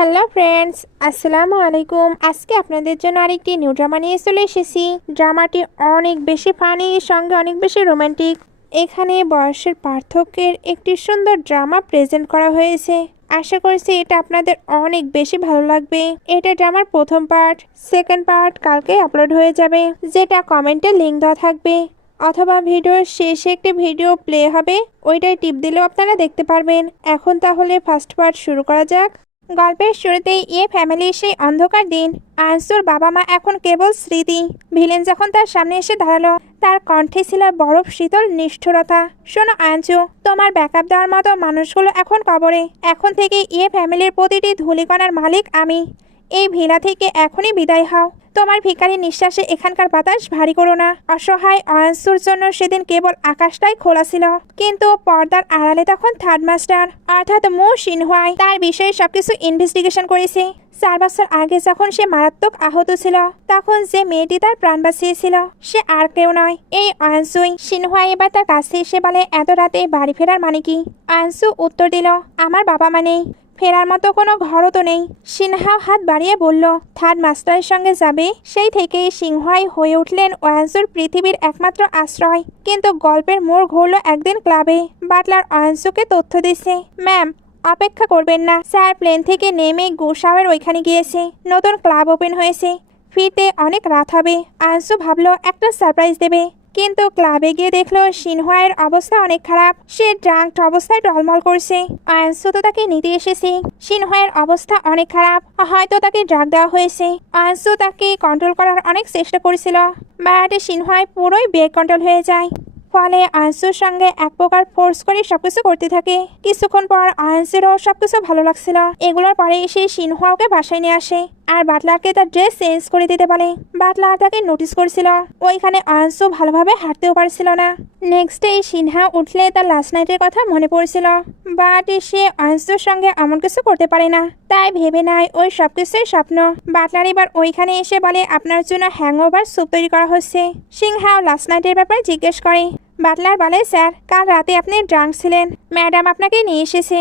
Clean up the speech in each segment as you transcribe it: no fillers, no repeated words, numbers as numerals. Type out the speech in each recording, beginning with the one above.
Hello friends, আসসালামু আলাইকুম। আজকে আপনাদের জন্য আরেকটি নিউ ড্রামা নিয়ে চলে এসেছি। ড্রামাটি অনেক বেশি ফানি, সঙ্গে অনেক বেশি রোমান্টিক। এখানে বয়সের পার্থক্যের একটি সুন্দর ড্রামা প্রেজেন্ট করা হয়েছে। আশা করছি এটা আপনাদের অনেক বেশি ভালো লাগবে। এটা ড্রামার প্রথম পার্ট, সেকেন্ড পার্ট কালকে আপলোড হয়ে যাবে, যেটা কমেন্টে লিঙ্ক দেওয়া থাকবে, অথবা ভিডিওর শেষে একটি ভিডিও প্লে হবে, ওইটাই টিপ দিলেও আপনারা দেখতে পারবেন। এখন তাহলে ফার্স্ট পার্ট শুরু করা যাক। গল্পের শুরুতেই ফ্যামিলির সেই অন্ধকার দিন। আনসুর বাবা মা এখন কেবল স্মৃতি। ভিলেন যখন তার সামনে এসে দাঁড়ালো, তার কণ্ঠে ছিল বরফ শীতল নিষ্ঠুরতা। শোনো আনসু, তোমার ব্যাকআপ দেওয়ার মতো মানুষগুলো এখন কবরে। এখন থেকে ফ্যামিলির প্রতিটি ধূলিকণার মালিক আমি। এই ভিলা থেকে এখনই বিদায় হও। তোমার ভিখারি নিঃশ্বাসে এখানকার বাতাস ভারী করো না। অসহায় আনসুর জন্য সেদিন কেবল আকাশটাই খোলা ছিল, কিন্তু পর্দার আড়ালে তখন থার্ড মাস্টার অর্থাৎ মু সিনহুয়াই তার বিষয়ে সবকিছু ইনভেস্টিগেশন করেছে। 4 বছর আগে যখন সে মারাত্মক আহত ছিল, তখন যে মেয়েটি তার প্রাণ বাঁচিয়েছিল সে আর কেউ নয়, এই আনসুই। সিনহুয়াই এবার তার কাছে এসে বলে, এত রাতে বাড়ি ফেরার মানে কি? আনসু উত্তর দিল, আমার বাবা মানেই ফেরার মতো কোনো ঘরও তো নেই। সিনহাও হাত বাড়িয়ে বলল, থার্ড মাস্টারের সঙ্গে যাবে। সেই থেকেই সিংহাই হয়ে উঠলেন ওয়ানসুর পৃথিবীর একমাত্র আশ্রয়। কিন্তু গল্পের মোড় ঘুরল একদিন ক্লাবে। বাটলার ওয়ানসুকে তথ্য দিচ্ছে, ম্যাম অপেক্ষা করবেন না, স্যার প্লেন থেকে নেমে গুশাওয়ের ওইখানে গিয়েছে। নতুন ক্লাব ওপেন হয়েছে, ফিরতে অনেক রাত হবে। আনসু ভাবলো একটা সারপ্রাইজ দেবে, কিন্তু ক্লাবে গিয়ে দেখলো সিনহুয়ায়ের অবস্থা অনেক খারাপ। সে ড্রাঙ্ক অবস্থায় টলমল করছে। আনসু তো তাকে নিতে এসেছে। সিনহুয়ায়ের অবস্থা অনেক খারাপ, হয়তো তাকে ড্রাগ দেওয়া হয়েছে। আনসু তাকে কন্ট্রোল করার অনেক চেষ্টা করেছিল, বাট সিনহুয়াই পুরোই ব্রেক কন্ট্রোল হয়ে যায়। ফলে আনসুর সঙ্গে এক প্রকার ফোর্স করে সবকিছু করতে থাকে। কিছুক্ষণ পর আনসুরও সবকিছু ভালো লাগছিল। এগুলোর পরে এসে সিনহুয়াকে বাসায় নিয়ে আসে আর বাটলারকে তার ড্রেস চেঞ্জ করে দিতে বলে। বাটলার তাকে নোটিস করছিল। ওইখানে আনসু ভালোভাবে হাঁটতেও পারছিল না। নেক্সট ডে সিনহা উঠলে তার লাস্ট নাইটের কথা মনে পড়ছিল, বাট সে আনসুর সঙ্গে এমন কিছু করতে পারে না। তাই ভেবে নেয় ওই সবকিছুই স্বপ্ন। বাটলার এবার ওইখানে এসে বলে, আপনার জন্য হ্যাংওভার স্যুপ তৈরি করা হচ্ছে। সিনহাও লাস্ট নাইটের ব্যাপারে জিজ্ঞেস করে। বাটলার বলে, স্যার কাল রাতে আপনি ড্রাঙ্ক ছিলেন, ম্যাডাম আপনাকে নিয়ে এসেছে।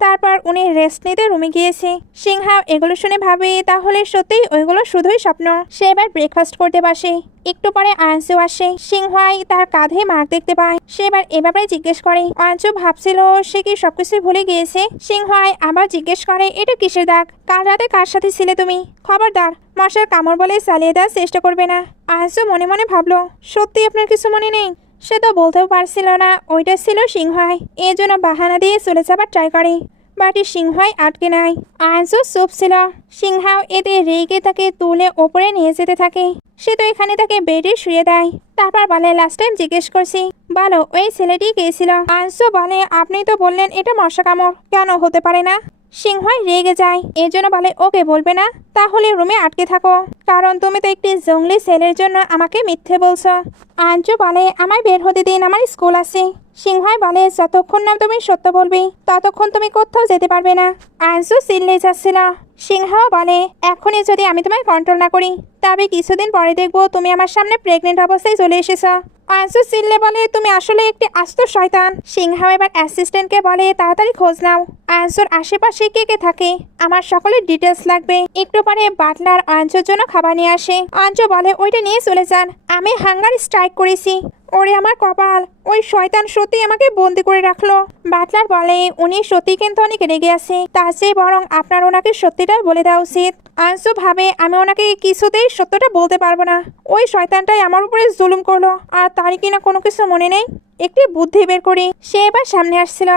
তারপর উনি রেস্ট নিতে রুমে গিয়েছে। সিংহাও এগুলো শুনে ভাবে তাহলে সত্যিই ওইগুলো শুধুই স্বপ্ন। সে এবার ব্রেকফাস্ট করতে বসে। একটু পরে আনসু আসে। সিংহাই তার কাঁধে মার দেখতে পায়। সে এবার এ ব্যাপারে জিজ্ঞেস করে। আনসু ভাবছিল সে কি সবকিছু ভুলে গিয়েছে। সিংহাই আবার জিজ্ঞেস করে, এটা কিসের দাগ? কাল রাতে কার সাথে ছিলে তুমি? খবরদার মশার কামড় বলে চালিয়ে দেওয়ার চেষ্টা করবে না। আনসু মনে মনে ভাবলো, সত্যি আপনার কিছু মনে নেই? সে তো বলতেও পারছিল না ওইটা ছিল সিংহাই। এর জন্য বাহানা দিয়ে চলে যাবার ট্রাই করে, বাট সিংহাই আটকে নেয়। আনসু চুপ ছিল। সিংহাও এতে রেগে তাকে তুলে ওপরে নিয়ে যেতে থাকে। সে তো এখানে তাকে বেডে শুয়ে দেয়। তারপর বলে, লাস্ট টাইম জিজ্ঞেস করছি, বলো ওই ছেলেটি কে ছিল? আনসু বলে, আপনি তো বললেন এটা মশা কামড়, কেন হতে পারে না? সিংহাই রেগে যায়। এর জন্য বলে, ওকে বলবে না? তাহলে রুমে আটকে থাকো, কারণ তুমি তো একটি জঙ্গলি ছেলের জন্য আমাকে মিথ্যে বলছো। আঞ্জু বলে, আমায় বের হতে দিন, আমার স্কুল আছে। সিংহাই বলে, যতক্ষণ না তুমি সত্য বলবি ততক্ষণ তুমি কোথাও যেতে পারবে না। আঞ্জু চিল্লে যাচ্ছিল। সিংহাও বলে, এখনই যদি আমি তোমায় কন্ট্রোল না করি, তবে কিছুদিন পরে দেখবো তুমি আমার সামনে প্রেগনেন্ট অবস্থায় চলে এসেছো। আনসু চিল্লে বলে, তুমি আসলে একটি আস্ত শয়তান। সিংহাও এবার অ্যাসিস্ট্যান্টকে বলে, তাড়াতাড়ি খোঁজ নাও আনসুর আশেপাশে কে কে থাকে, আমার সকলের ডিটেলস লাগবে। একটু পরে বাটলার আনসুর জন্য খাবার নিয়ে আসে। আনসু বলে, ওইটা নিয়ে চলে যান, আমি হাঙ্গার স্ট্রাইক করেছি। ওরে আমার কপাল, ওই শয়তান সত্যি আমাকে বন্দি করে রাখলো। বাটলার বলে, উনি সত্যি কিন্তু অনেক রেগে আছে, তার চেয়ে বরং আপনার ওনাকে সত্যিটাই বলে দেওয়া উচিত। আনসু ভাবে, আমি ওনাকে কিছুতেই সত্যটা বলতে পারবো না। ওই শয়তানটাই আমার উপরে জুলুম করলো, আর তারই কিনা কোনো কিছু মনে নেই। একটি বুদ্ধি বের করি। সে এবার সামনে আসছিল।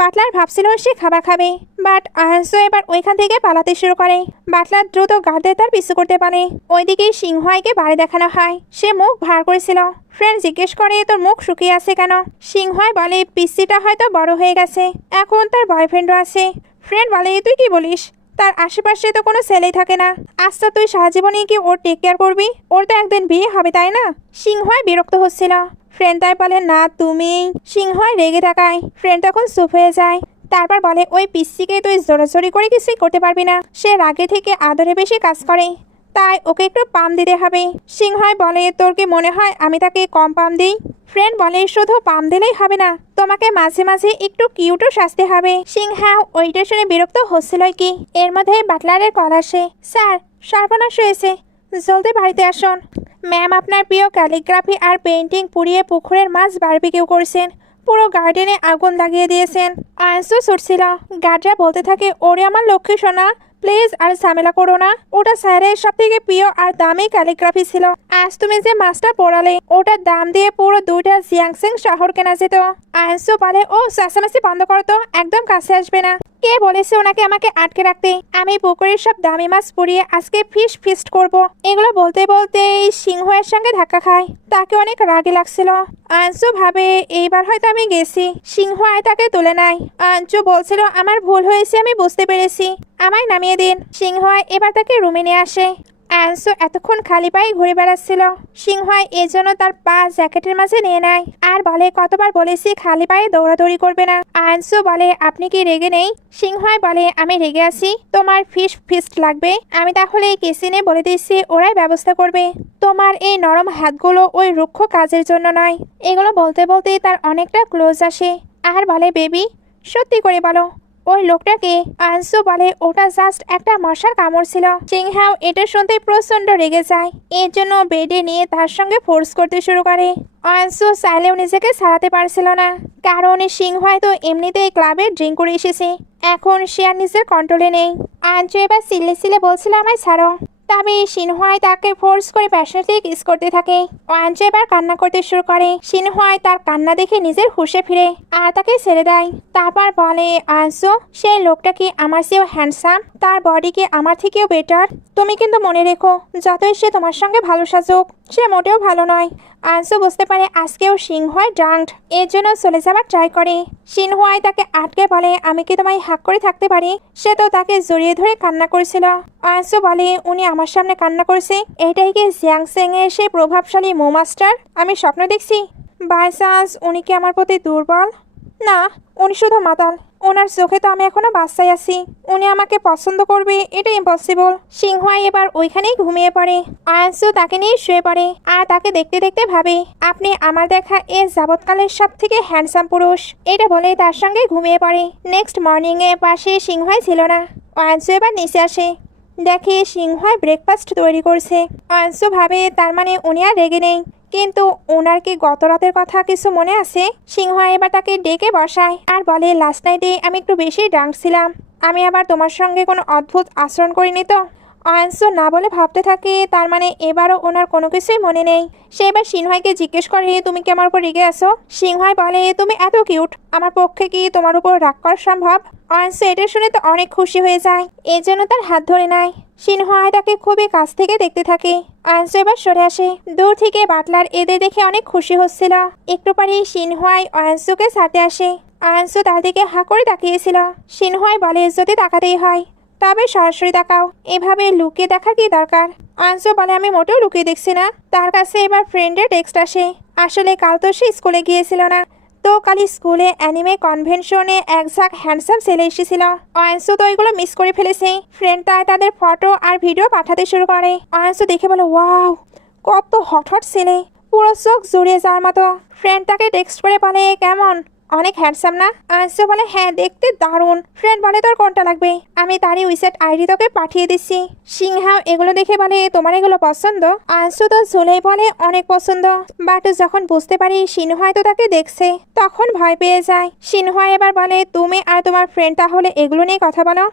বাটলার ভাবছিল সে খাবার খাবে, বাট আনসু এবার ওইখান থেকে পালাতে শুরু করে। বাটলার দ্রুত গার্ডে তার পিছু করতে পারে। ওইদিকে সিংহাইকে বাড়ি দেখানো হয়। সে মুখ ভার করেছিল। ফ্রেন্ড জিজ্ঞেস করে, তোর মুখ শুকিয়ে আছে কেন? সিংহাই বলে, পিসিটা হয়তো বড় হয়ে গেছে, এখন তার বয়ফ্রেন্ডও আছে। ফ্রেন্ড বলে, তুই কি বলিস? তার আশেপাশে তো কোনো ছেলেই থাকে না। আচ্ছা তুই সারা জীবনই কি ওর টেক কেয়ার করবি? ওর তো একদিন বিয়ে হবে, তাই না? সিংহাই বিরক্ত হচ্ছিল। ফ্রেন্ড তাই বলে, না তুমি। সিংহাই রেগে থাকায় ফ্রেন্ড তখন চুপ হয়ে যায়। তারপর বলে, ওই পিসিকে তুই জোরাজোরি করে কিছুই করতে পারবি না। সে রাগে থেকে আদরে বেশি কাজ করে, তাই ওকে একটু পাম দিতে হবে। সিংহয় বলে তোর কি মনে হয় আমি তাকে কম পাম দিই? ফ্রেন্ড বলে শুধু পাম দিলেই হবে না, তোমাকে মাঝে মাঝে একটু কিউটও সাজতে হবে। সিংহাও ওইটা শুনে বিরক্ত হচ্ছিল কি। এর মধ্যে বাটলারের কল আসে। স্যার, সর্বনাশ হয়েছে, জলদি বাড়িতে আসুন। ম্যাম আপনার প্রিয় ক্যালিগ্রাফি আর পেন্টিং পুড়িয়ে পুকুরের মাছ বারবিকিউ করছেন, পুরো গার্ডেনে আগুন লাগিয়ে দিয়েছেন। আয়ান্সু ছুটছিল। গার্ডরা বলতে থাকে ওরে আমার লক্ষ্মী সোনা, প্লিজ আর ঝামেলা করো না, ওটা স্যারের সব থেকে প্রিয় আর দামি ক্যালিগ্রাফি ছিল। আজ তুমি যে মাছটা পোড়ালে ওটার দাম দিয়ে পুরো 2টা জিয়াংসেং শহর কেনা যেত। আয়ান্সু বলে ও চেঁচামেচি বন্ধ করো তো, একদম কাছে আসবে না। কে বলেছে ওনাকে আমাকে আটকে রাখতে? আমি পুকুরের সব দামি মাছ পুড়িয়ে আজকে ফিস্ট করব। এগুলো বলতে বলতে সিংহের সঙ্গে ধাক্কা খায়। তাকে অনেক রাগে লাগছিল। আঞ্জু ভাবে এইবার হয়তো আমি গেছি। সিংহ আয় তাকে তুলে নেয়। আঞ্জু বলছিল আমার ভুল হয়েছে, আমি বুঝতে পেরেছি, আমায় নামিয়ে দিন। সিংহ এবার তাকে রুমে নিয়ে আসে। আয়ান্সু এতক্ষণ খালি পায়ে ঘুরে বেড়াচ্ছিল। সিংহাই এজন্য তার পা জ্যাকেটের মাঝে নিয়ে নেয় আর বলে কতবার বলেছি খালি পায়ে দৌড়াদৌড়ি করবে না। আয়ান্সু বলে আপনি কি রেগে নেই? সিংহাই বলে আমি রেগে আছি, তোমার ফিস্ট লাগবে, আমি তাহলে এই কিচেনে বলে দিচ্ছি, ওরাই ব্যবস্থা করবে। তোমার এই নরম হাতগুলো ওই রুক্ষ কাজের জন্য নয়। এগুলো বলতে বলতে তার অনেকটা ক্লোজ আসে আর বলে বেবি সত্যি করে বলো ওই লোকটাকে? আনসু বলে ওটা জাস্ট একটা মশার কামড় ছিল। সিংহাও এটা শুনতে প্রচন্ড রেগে যায়। এর জন্য বেডে নিয়ে তার সঙ্গে ফোর্স করতে শুরু করে। আনসু চাইলেও নিজেকে ছাড়াতে পারছিল না, কারণ সিংহ হয়তো এমনিতেই ক্লাবে ড্রিঙ্ক করে এসেছে, এখন সে আর নিজের কন্ট্রোলে নেই। আনসু এবার সিলে বলছিল আমায় ছাড়ো, তবে সিনহুয়াই তাকে ফোর্স করে প্যাশনেটলি কিস করতে থাকে। আঞ্জু এবার কান্না করতে শুরু করে। সিনহুয়াই তার কান্না দেখে নিজের হুঁশে ফিরে আর তাকে ছেড়ে দেয়। তারপর বলে আঞ্জু সেই লোকটা কি আমার চেয়েও হ্যান্ডসাম, তার বডি কি আমার থেকেও বেটার। তুমি কিন্তু মনে রেখো যতই সে তোমার সঙ্গে ভালো সাজুক, সে মোটেও ভালো নয়। আঞ্জু বুঝতে পারে আজকেও সিংহয় ড্রাঙ্কড, এর জন্য চলে যাবার ট্রাই করে। সিনহুয়াই তাকে আটকে বলে আমি কি তোমায় হাক করে থাকতে পারি? সে তো তাকে জড়িয়ে ধরে কান্না করেছিল। আঞ্জু বলে উনি আমার সামনে কান্না করছে, এটাই কি জিয়াংসেং এর সেই প্রভাবশালী মো মাস্টার? আমি স্বপ্ন দেখছি? বাই চান্স উনি কি আমার প্রতি দুর্বল? না, উনি শুধু মাতাল, ওনার চোখে তো আমি এখনো বাচ্চাই আছি। উনি আমাকে পছন্দ করবে এটা ইম্পসিবল। সিংহাই এবার ওইখানেই ঘুমিয়ে পড়ে। আয়ান্সু তাকে নিয়ে শুয়ে পড়ে আর তাকে দেখতে দেখতে ভাবে আপনি আমার দেখা এ যাবৎকালের সব থেকে হ্যান্ডসাম পুরুষ। এটা বলে তার সঙ্গে ঘুমিয়ে পড়ে। নেক্সট মর্নিং এ পাশে সিংহাই ছিল না। আয়ান্সু এবার নিচে আসে, দেখে সিংহাই ব্রেকফাস্ট তৈরি করছে। আয়ান্সু ভাবে তার মানে উনি আর রেগে নেই, কিন্তু ওনার কি গত রাতের কথা কিছু মনে আছে? সিংহ এবার তাকে ডেকে বসায় আর বলে লাস্ট নাইটে আমি একটু বেশি ড্রাঙ্ক ছিলাম, আমি আবার তোমার সঙ্গে কোনো অদ্ভুত আচরণ করিনি তো? আয়ান্সু না বলে ভাবতে থাকে তার মানে এবারও ওনার কোনো কিছুই মনে নেই। সে এবার সিংহাইকে জিজ্ঞেস করে তুমি কি আমার উপর রেগে আছো? সিংহাই বলে তুমি এত কিউট, আমার পক্ষে কি তোমার উপর রাগ করা সম্ভব? আয়ান্সু এটা শুনে তো অনেক খুশি হয়ে যায়, এই জন্য তার হাত ধরে নেয়। সিনহুয়াই তাকে খুবই কাছ থেকে দেখতে থাকে। আয়ান্সু এবার সরে আসে। দূর থেকে বাটলার এদের দেখে অনেক খুশি হচ্ছিল। একটু পরেই সিনহুয়াই আয়ান্সুকে ছাড়তে আসে। আয়ান্সু তার দিকে হা করে তাকিয়েছিল। সিনহুয়াই বলে যদি তাকাতেই হয় তবে সরাসরি তাকাও, এভাবে লুকিয়ে দেখার কি দরকার? আয়ান্সু বলে আমি মোটেও লুকিয়ে দেখছি না। তার কাছে এবার ফ্রেন্ডের টেক্সট আসে। আসলে কাল তো সে স্কুলে গিয়েছিল না, তো কাল স্কুলে অ্যানিমে কনভেনশনে এক ঝাঁক হ্যান্ডসাম ছেলে এসেছিল। আয়ান্সু তো ওইগুলো মিস করে ফেলেছে। ফ্রেন্ড তাদের ফটো আর ভিডিও পাঠাতে শুরু করে। আয়ান্সু দেখে বলে ওয়াও কত হট হট ছেলে, পুরো চোখ জুড়িয়ে যাওয়ার মতো। ফ্রেন্ড তাকে টেক্সট করে বলে কেমন, অনেক হ্যান্ডসাম না? আয়ান্সু বলে হ্যাঁ দেখতে দারুণ। ফ্রেন্ড বলে তোর কোনটা লাগবে? আমি তারই উইসেট আইডি তোকে পাঠিয়ে দিচ্ছি। সিংহাও এগুলো দেখে বলে তোমার এগুলো পছন্দ? আয়ান্সু তো ঝুলেই বলে অনেক পছন্দ, বাট যখন বুঝতে পারি সিনহুয়াই তো তাকে দেখছে তখন ভয় পেয়ে যায়। সিনহুয়াই এবার বলে তুমি আর তোমার ফ্রেন্ড তাহলে এগুলো নিয়ে কথা বলো।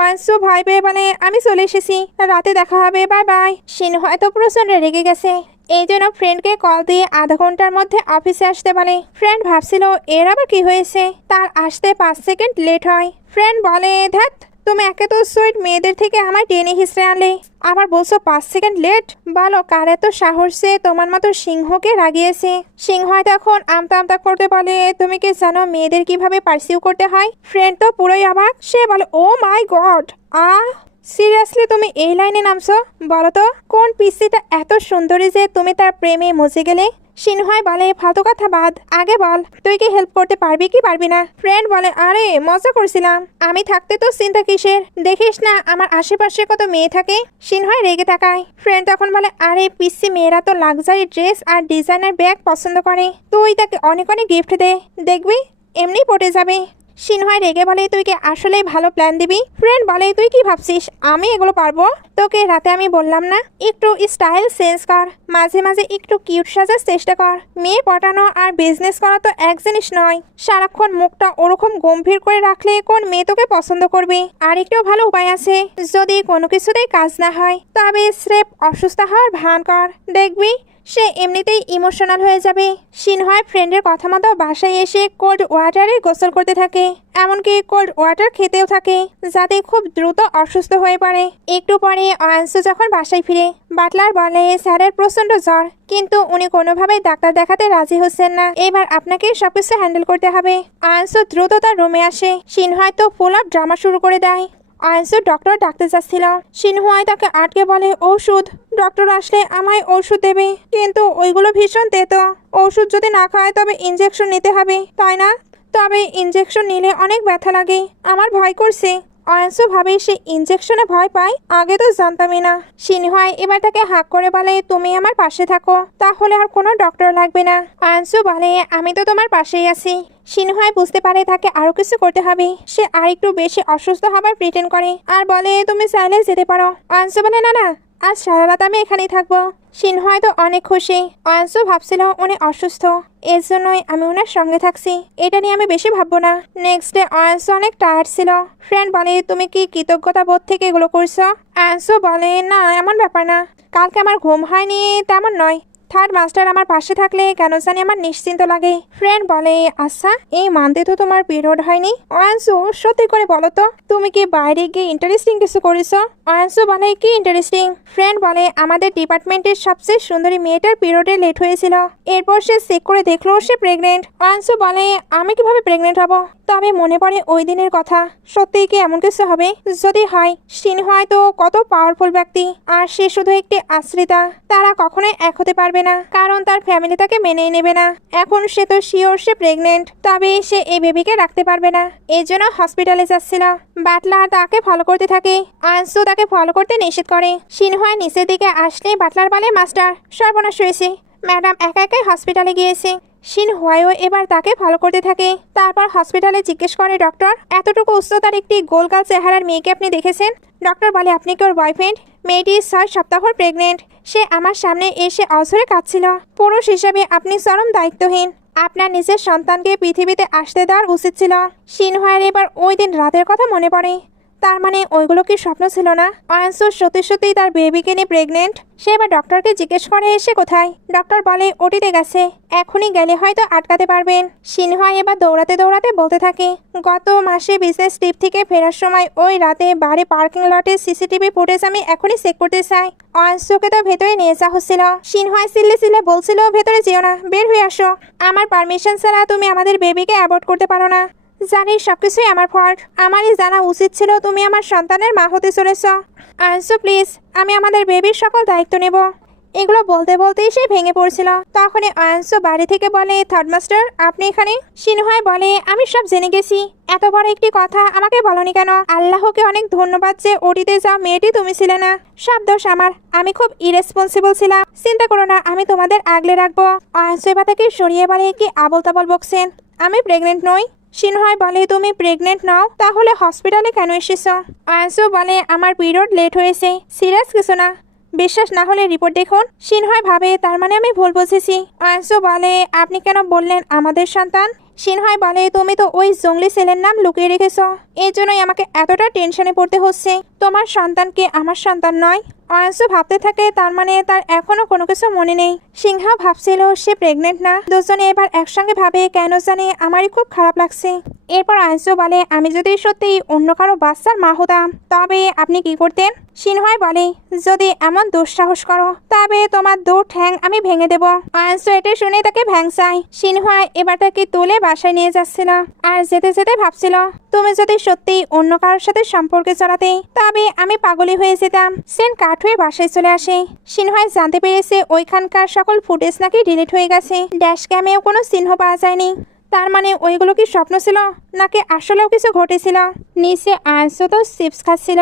আয়ান্সু ভয় পেয়ে বলে আমি চলে এসেছি, রাতে দেখা হবে, বাই বাই। সিনহুয়াই তো প্রচন্ড রেগে গেছে, এই জন্য ফ্রেন্ডকে কল দিয়ে আধা ঘন্টার মধ্যে অফিসে আসতে বলে। ফ্রেন্ড ভাবছিল এর আবার কি হয়েছে, তার আসতে 5 সেকেন্ড লেট হয়। ফ্রেন্ড বলে ধ্যাত তুমি একে তো সুইট মেয়েদের থেকে আমায় টেনে হিসড়ে আনলে, আবার বলছো 5 সেকেন্ড লেট? বলো কার এত সাহস যে তোমার মতো সিংহকে রাগিয়েছে? সিংহ তখন আমতা আমতা করতে বলে তুমি কি জানো মেয়েদের কিভাবে পার্সিউ করতে হয়? ফ্রেন্ড তো পুরোই অবাক, সে বলে ও মাই গড, সিরিয়াসলি তুমি এই লাইনে নামছো? বলো তো কোন পিসিটা এত সুন্দরী যে তুমি তার প্রেমে মজে গেলে? সিনহাই বলে ফালতু কথা বাদ, আগে বল তুই কি হেল্প করতে পারবি কি পারবি না। ফ্রেন্ড বলে আরে মজা করছিলাম, আমি থাকতে তো চিন্তা কিসের, দেখিস না আমার আশেপাশে কত মেয়ে থাকে। সিনহাই রেগে তাকায়। ফ্রেন্ড তখন বলে আরে পিসি মেয়েরা তো লাক্সারি ড্রেস আর ডিজাইনার ব্যাগ পছন্দ করে, তুই তাকে অনেক অনেক গিফট দে, দেখবি এমনি পটে যাবে। সিনহাই রেগে বলে তুই কি আসলেই ভালো প্ল্যান দিবি। ফ্রেন্ড বলে তুই কি ভাবছিস আমি এগুলো পারবো, তোকে রাতে আমি বললাম না একটু স্টাইল চেঞ্জ কর, মাঝে মাঝে একটু কিউট সাজার চেষ্টা কর। মেয়ে পটানো আর বিজনেস করা তো এক জিনিস নয়, সারাক্ষণ মুখটা ওরকম গম্ভীর করে রাখলে কোন মেয়ে তোকে পছন্দ করবে। আর একটু ভালো উপায় আছে, যদি কোনো কিছুতেই কাজ না হয় তবে স্রেফ অসুস্থ হওয়ার ভান কর, দেখবি সে এমনিতেই ইমোশনাল হয়ে যাবে। সিনহাই ফ্রেন্ডের কথা মতো বাসায় এসে কোল্ড ওয়াটারে গোসল করতে থাকে, এমনকি কোল্ড ওয়াটার খেতেও থাকে যাতে খুব দ্রুত অসুস্থ হয়ে পড়ে। একটু পরে অয়াংশু যখন বাসায় ফিরে বাটলার বলে স্যারের প্রচন্ড জ্বর, কিন্তু উনি কোনোভাবেই ডাক্তার দেখাতে রাজি হচ্ছেন না, এবার আপনাকে সবকিছু হ্যান্ডেল করতে হবে। অয়াংশু দ্রুত তার রুমে আসে, সিনহাই তো ফুল অফ ড্রামা শুরু করে দেয়। অয়াংশু ডক্টর ডাকতে যাচ্ছিল, সিনহুয়াই তাকে আটকে বলে ঔষধ, ডক্টর আসলে আমায় ওষুধ দেবে, কিন্তু ওইগুলো ভীষণ তেতো, ওষুধ যদি না খায় তবে ইনজেকশন নিতে হবে তাই না, তবে ইনজেকশন নিলে অনেক ব্যথা লাগে, আমার ভয় করছে। অয়াংশু ভাবে সে ইনজেকশনে ভয় পায়, আগে তো জানতামই না। সিনহুয়াই এবার তাকে হাঁক করে বলে তুমি আমার পাশে থাকো, তাহলে আর কোনো ডক্টর লাগবে না। অয়াংশু বলে আমি তো তোমার পাশেই আছি। সিনহুয়াই বুঝতে পারে তাকে আরো কিছু করতে হবে, সে আর একটু বেশি অসুস্থ হবার প্রিটেন্ড করে আর বলে তুমি চাইলে যেতে পারো। অয়াংশু বলে না না, আজ সারা রাত আমি এখানেই থাকবো। সিনহুয়াই তো অনেক খুশি, অয়াংশু ভাবছিল উনি অসুস্থ, এর জন্যই আমি ওনার সঙ্গে থাকছি, এটা নিয়ে আমি বেশি ভাববো না। নেক্সট ডে অয়াংশু অনেক টায়ার্ড ছিল। ফ্রেন্ড বলে তুমি কি কৃতজ্ঞতা বোধ থেকে এগুলো করছো। অয়াংশু বলে না এমন ব্যাপার না, কালকে আমার ঘুম হয়নি তেমন নয়, থার্ড মাস্টার আমার পাশে থাকলে কেন জানি আমার নিশ্চিন্ত লাগে। ফ্রেন্ড বলে আচ্ছা এই মানতে তো তোমার পিরিয়ড হয়নি। অয়াংশু সত্যি করে বলো তো তুমি কি বাইরে গিয়ে ইন্টারেস্টিং কিছু করেছো। অয়াংশু বলে কি ইন্টারেস্টিং। ফ্রেন্ড বলে আমাদের ডিপার্টমেন্টের সবচেয়ে সুন্দরী মেয়েটার পিরিয়ডে লেট হয়েছিল, এরপর সে চেক করে দেখলো সে প্রেগনেন্ট। অয়াংশু বলে আমি কিভাবে প্রেগনেন্ট হব, তবে মনে পড়ে ওই দিনের কথা, সত্যিই কি এমন কিছু হবে, যদি হয় সিনহুয়াই তো কত পাওয়ারফুল ব্যক্তি, আর সে শুধু একটি আশ্রিতা, তারা কখনোই এক হতে পারবে না, কারণ তার ফ্যামিলি তাকে মেনেই নেবে না। এখন সে তো শিওর সে প্রেগনেন্ট, তবে সে এই বেবিকে রাখতে পারবে না, এই জন্য হসপিটালে যাচ্ছিল। বাটলার তাকে ফলো করতে থাকে, অয়াংশু তাকে ফলো করতে নিষেধ করে। সিনহুয়াই নিচের দিকে আসলে বাটলার বলে মাস্টার সর্বনাশ হয়েছে, ম্যাডাম একা একাই হসপিটালে গিয়েছে। সিনহুয়াইও এবার তাকে ফলো করতে থাকে। তারপর হসপিটালে জিজ্ঞেস করে ডক্টর এতটুকু উচ্চতার একটি গোলগাল চেহারার মেয়েকে আপনি দেখেছেন। ডক্টর বলে আপনি কি ওর বয়ফ্রেন্ড। মেয়েটি 6 সপ্তাহ প্রেগনেন্ট, সে আমার সামনে এসে অঝরে কাঁদছিল। পুরুষ হিসেবে আপনি চরম দায়িত্বহীন, আপনার নিজের সন্তানকে পৃথিবীতে আসতে দেওয়ার উচিত ছিল। সিনহুয়াইয়ের এবার ওই দিন রাতের কথা মনে পড়ে, তার মানে ওইগুলো কি স্বপ্ন ছিল না। অয়াংশু সত্যি সত্যিই তার বেবিকে নিয়ে প্রেগনেন্ট। সে এবার ডক্টরকে জিজ্ঞেস করে এসে কোথায়। ডক্টর বলে ওটিতে গেছে, এখনই গেলে হয়তো আটকাতে পারবেন। সিনহুয়াই এবার দৌড়াতে দৌড়াতে বলতে থাকে গত মাসে বিজনেস ট্রিপ থেকে ফেরার সময় ওই রাতে বাড়ি পার্কিং লটের সিসিটিভি ফুটেজ আমি এখনই চেক করতে চাই। অয়াংশুকে তো ভেতরে নিয়ে যাওয়া হচ্ছিল। সিনহুয়াই চিল্লে চিল্লে বলছিল ভেতরে যেও না, বের হয়ে আসো, আমার পারমিশন ছাড়া তুমি আমাদের বেবিকে অ্যাবর্ট করতে পারো না। জানি সবকিছুই আমার ফল্ট, আমারই জানা উচিত ছিল তুমি আমার সন্তানের মা হতে চলেছ। অয়াংশু প্লিজ, আমি আমাদের বেবির সকল দায়িত্ব নেব। এগুলো বলতে বলতেই সে ভেঙে পড়ছিল। তখনই অয়াংশু বাড়ি থেকে বলে থার্ড মাস্টার আপনি এখানে। সিনহুয়াই বলে আমি সব জেনে গেছি, এত বড় একটি কথা আমাকে বলনি কেন। আল্লাহকে অনেক ধন্যবাদ যে ওটিতে যা মেয়েটি তুমি ছিলে না, সব দোষ আমার, আমি খুব ইরেসপন্সিবল ছিলাম। চিন্তা করো না, আমি তোমাদের আগলে রাখবো। অয়াংশু এবার তাকে সরিয়ে বলে কি আবল তাবল বকছেন, আমি প্রেগনেন্ট নই। সিনহুয়াই বলে তুমি প্রেগনেন্ট নাও, তাহলে হসপিটালে কেন এসেছো। অয়াংশু বলে আমার পিরিয়ড লেট হয়েছে, সিরিয়াস কিছু না, বিশ্বাস না হলে রিপোর্ট দেখুন। সিনহুয়াই ভাবে তার মানে আমি ভুল বুঝেছি। অয়াংশু বলে আপনি কেন বললেন আমাদের সন্তান। সিনহুয়াই বলে তুমি তো ওই জঙ্গলি ছেলের নাম লুকিয়ে রেখেছো, এই জন্যই আমাকে এতটা টেনশনে পড়তে হচ্ছে। তোমার সন্তানকে আমার সন্তান নয়। অয়াংশু ভাবতে থাকে তার মানে তার এখনো কোনো কিছু মনে নেই। সিনহা ভাবছিল সে প্রেগনেন্ট না। দুজনে এবার একসঙ্গে ভাবে কেন জানি আমারই খুব খারাপ লাগছে। এরপর অয়াংশু বলে আমি যদি সত্যি অন্য কারো বাচ্চার মা হতাম তবে আপনি কি করতেন। সিনহুয়াই বলে যদি এমন দুঃসাহস করো তবে তোমার 2 ঠ্যাং আমি ভেঙে দেব। অয়াংশু এটা শুনে তাকে ভ্যাংসায়। সিনহুয়াই এবার তাকে তুলে বাসায় নিয়ে যাচ্ছিল, আর যেতে যেতে ভাবছিল তুমি যদি সত্যি অন্য কারোর সাথে সম্পর্কে চলাতে তবে আমি পাগলি হয়ে যেতাম। সেন কাট হয়ে বাসায় চলে আসে। সিনহাই জানতে পেরেছে ওইখানকার সকল ফুটেজ নাকি ডিলিট হয়ে গেছে, ড্যাশ ক্যামেও কোনো চিহ্ন পাওয়া যায়নি। তার মানে ওইগুলো কি স্বপ্ন ছিল নাকি আসলেও কিছু ঘটেছিল? নিচে আয়ানসু তো চিপস খাচ্ছিল।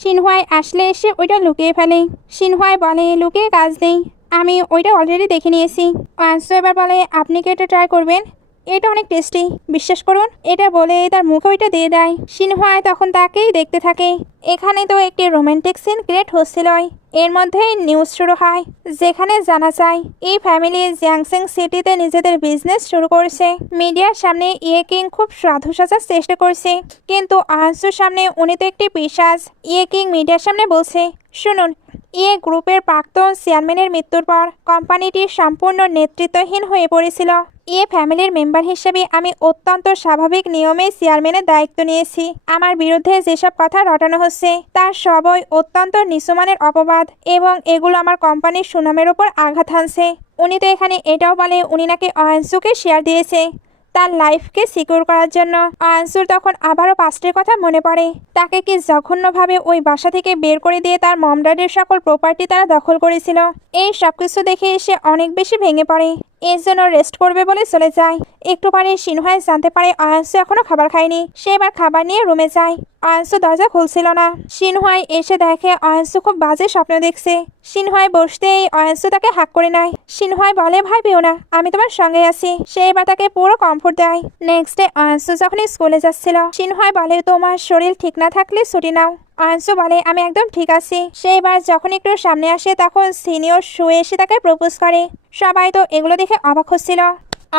সিনহুয়াই আসলে এসে ওইটা লুকিয়ে ফেলে। সিনহুয়াই বলে লুকিয়ে কাজ নেই, আমি ওইটা অলরেডি দেখে নিয়েছি। আয়ানসু এবার বলে আপনি কি এটা ট্রাই করবেন, এটা অনেক টেস্টি, বিশ্বাস করুন। এটা বলে তার মুখে ওইটা দিয়ে দেয়। সিনহুয়াই তখন তাকেই দেখতে থাকে। এখানে তো একটি রোমান্টিক সিন ক্রিয়েট হচ্ছিলই। এর মধ্যে নিউজ শুরু হয়, যেখানে জানা যায় এই ফ্যামিলি জিয়াংসিং সিটিতে নিজেদের বিজনেস শুরু করেছে। মিডিয়ার সামনে ইয়ে কিং খুব সাধু সাজার চেষ্টা করছে, কিন্তু আয়ানসুর সামনে উনি তো একটি পিশাচ। ইয়ে কিং মিডিয়ার সামনে বলছে, শুনুন, ইয়ে গ্রুপের প্রাক্তন চেয়ারম্যানের মৃত্যুর পর কোম্পানিটি সম্পূর্ণ নেতৃত্বহীন হয়ে পড়েছিল। ইয়ে ফ্যামিলির মেম্বার হিসেবে আমি অত্যন্ত স্বাভাবিক নিয়মে চেয়ারম্যানের দায়িত্ব নিয়েছি। আমার বিরুদ্ধে যেসব কথা রটানো হচ্ছে তার সবই অত্যন্ত নিচুমানের অপবাদ, এবং এগুলো আমার কোম্পানির সুনামের ওপর আঘাত হানছে। উনি তো এখানে এটাও বলে উনি নাকি আয়ানসুকে শেয়ার দিয়েছে তার লাইফকে সিকিউর করার জন্য। আয়ানসুর তখন আবারও পাস্টের কথা মনে পড়ে। তাকে কি জঘন্যভাবে ওই বাসা থেকে বের করে দিয়ে তার মম ড্যাডের সকল প্রপার্টি তারা দখল করেছিল। এই সবকিছু দেখে সে অনেক বেশি ভেঙে পড়ে, এর জন্য রেস্ট করবে বলে চলে যায়। একটু পরে সিনহুয়াই জানতে পারে আয়ানসু এখনো খাবার খায়নি। সে এবার খাবার নিয়ে রুমে যায়। আয়ানসু দরজা খুলছিল না। সিনহুয়াই এসে দেখে আয়ানসু খুব বাজে স্বপ্ন দেখছে। সিনহুয়াই বসতেই আয়ানসু তাকে হাক করে নেয়। সিনহুয়াই বলে ভয় পেও না, আমি তোমার সঙ্গে আছি। সে এবার তাকে পুরো কমফোর্ট দেয়। নেক্সট ডে আয়ানসু যখন স্কুলে যাচ্ছিল, সিনহুয়াই বলে তোমার শরীর ঠিক না থাকলে ছুটি নাও। আয়ানসু বলে আমি একদম ঠিক আছি। সে এবার যখন একটু সামনে আসে তখন সিনিয়র শুয়ে এসে তাকে প্রপোজ করে। সবাই তো এগুলো দেখে অবাক হচ্ছিল।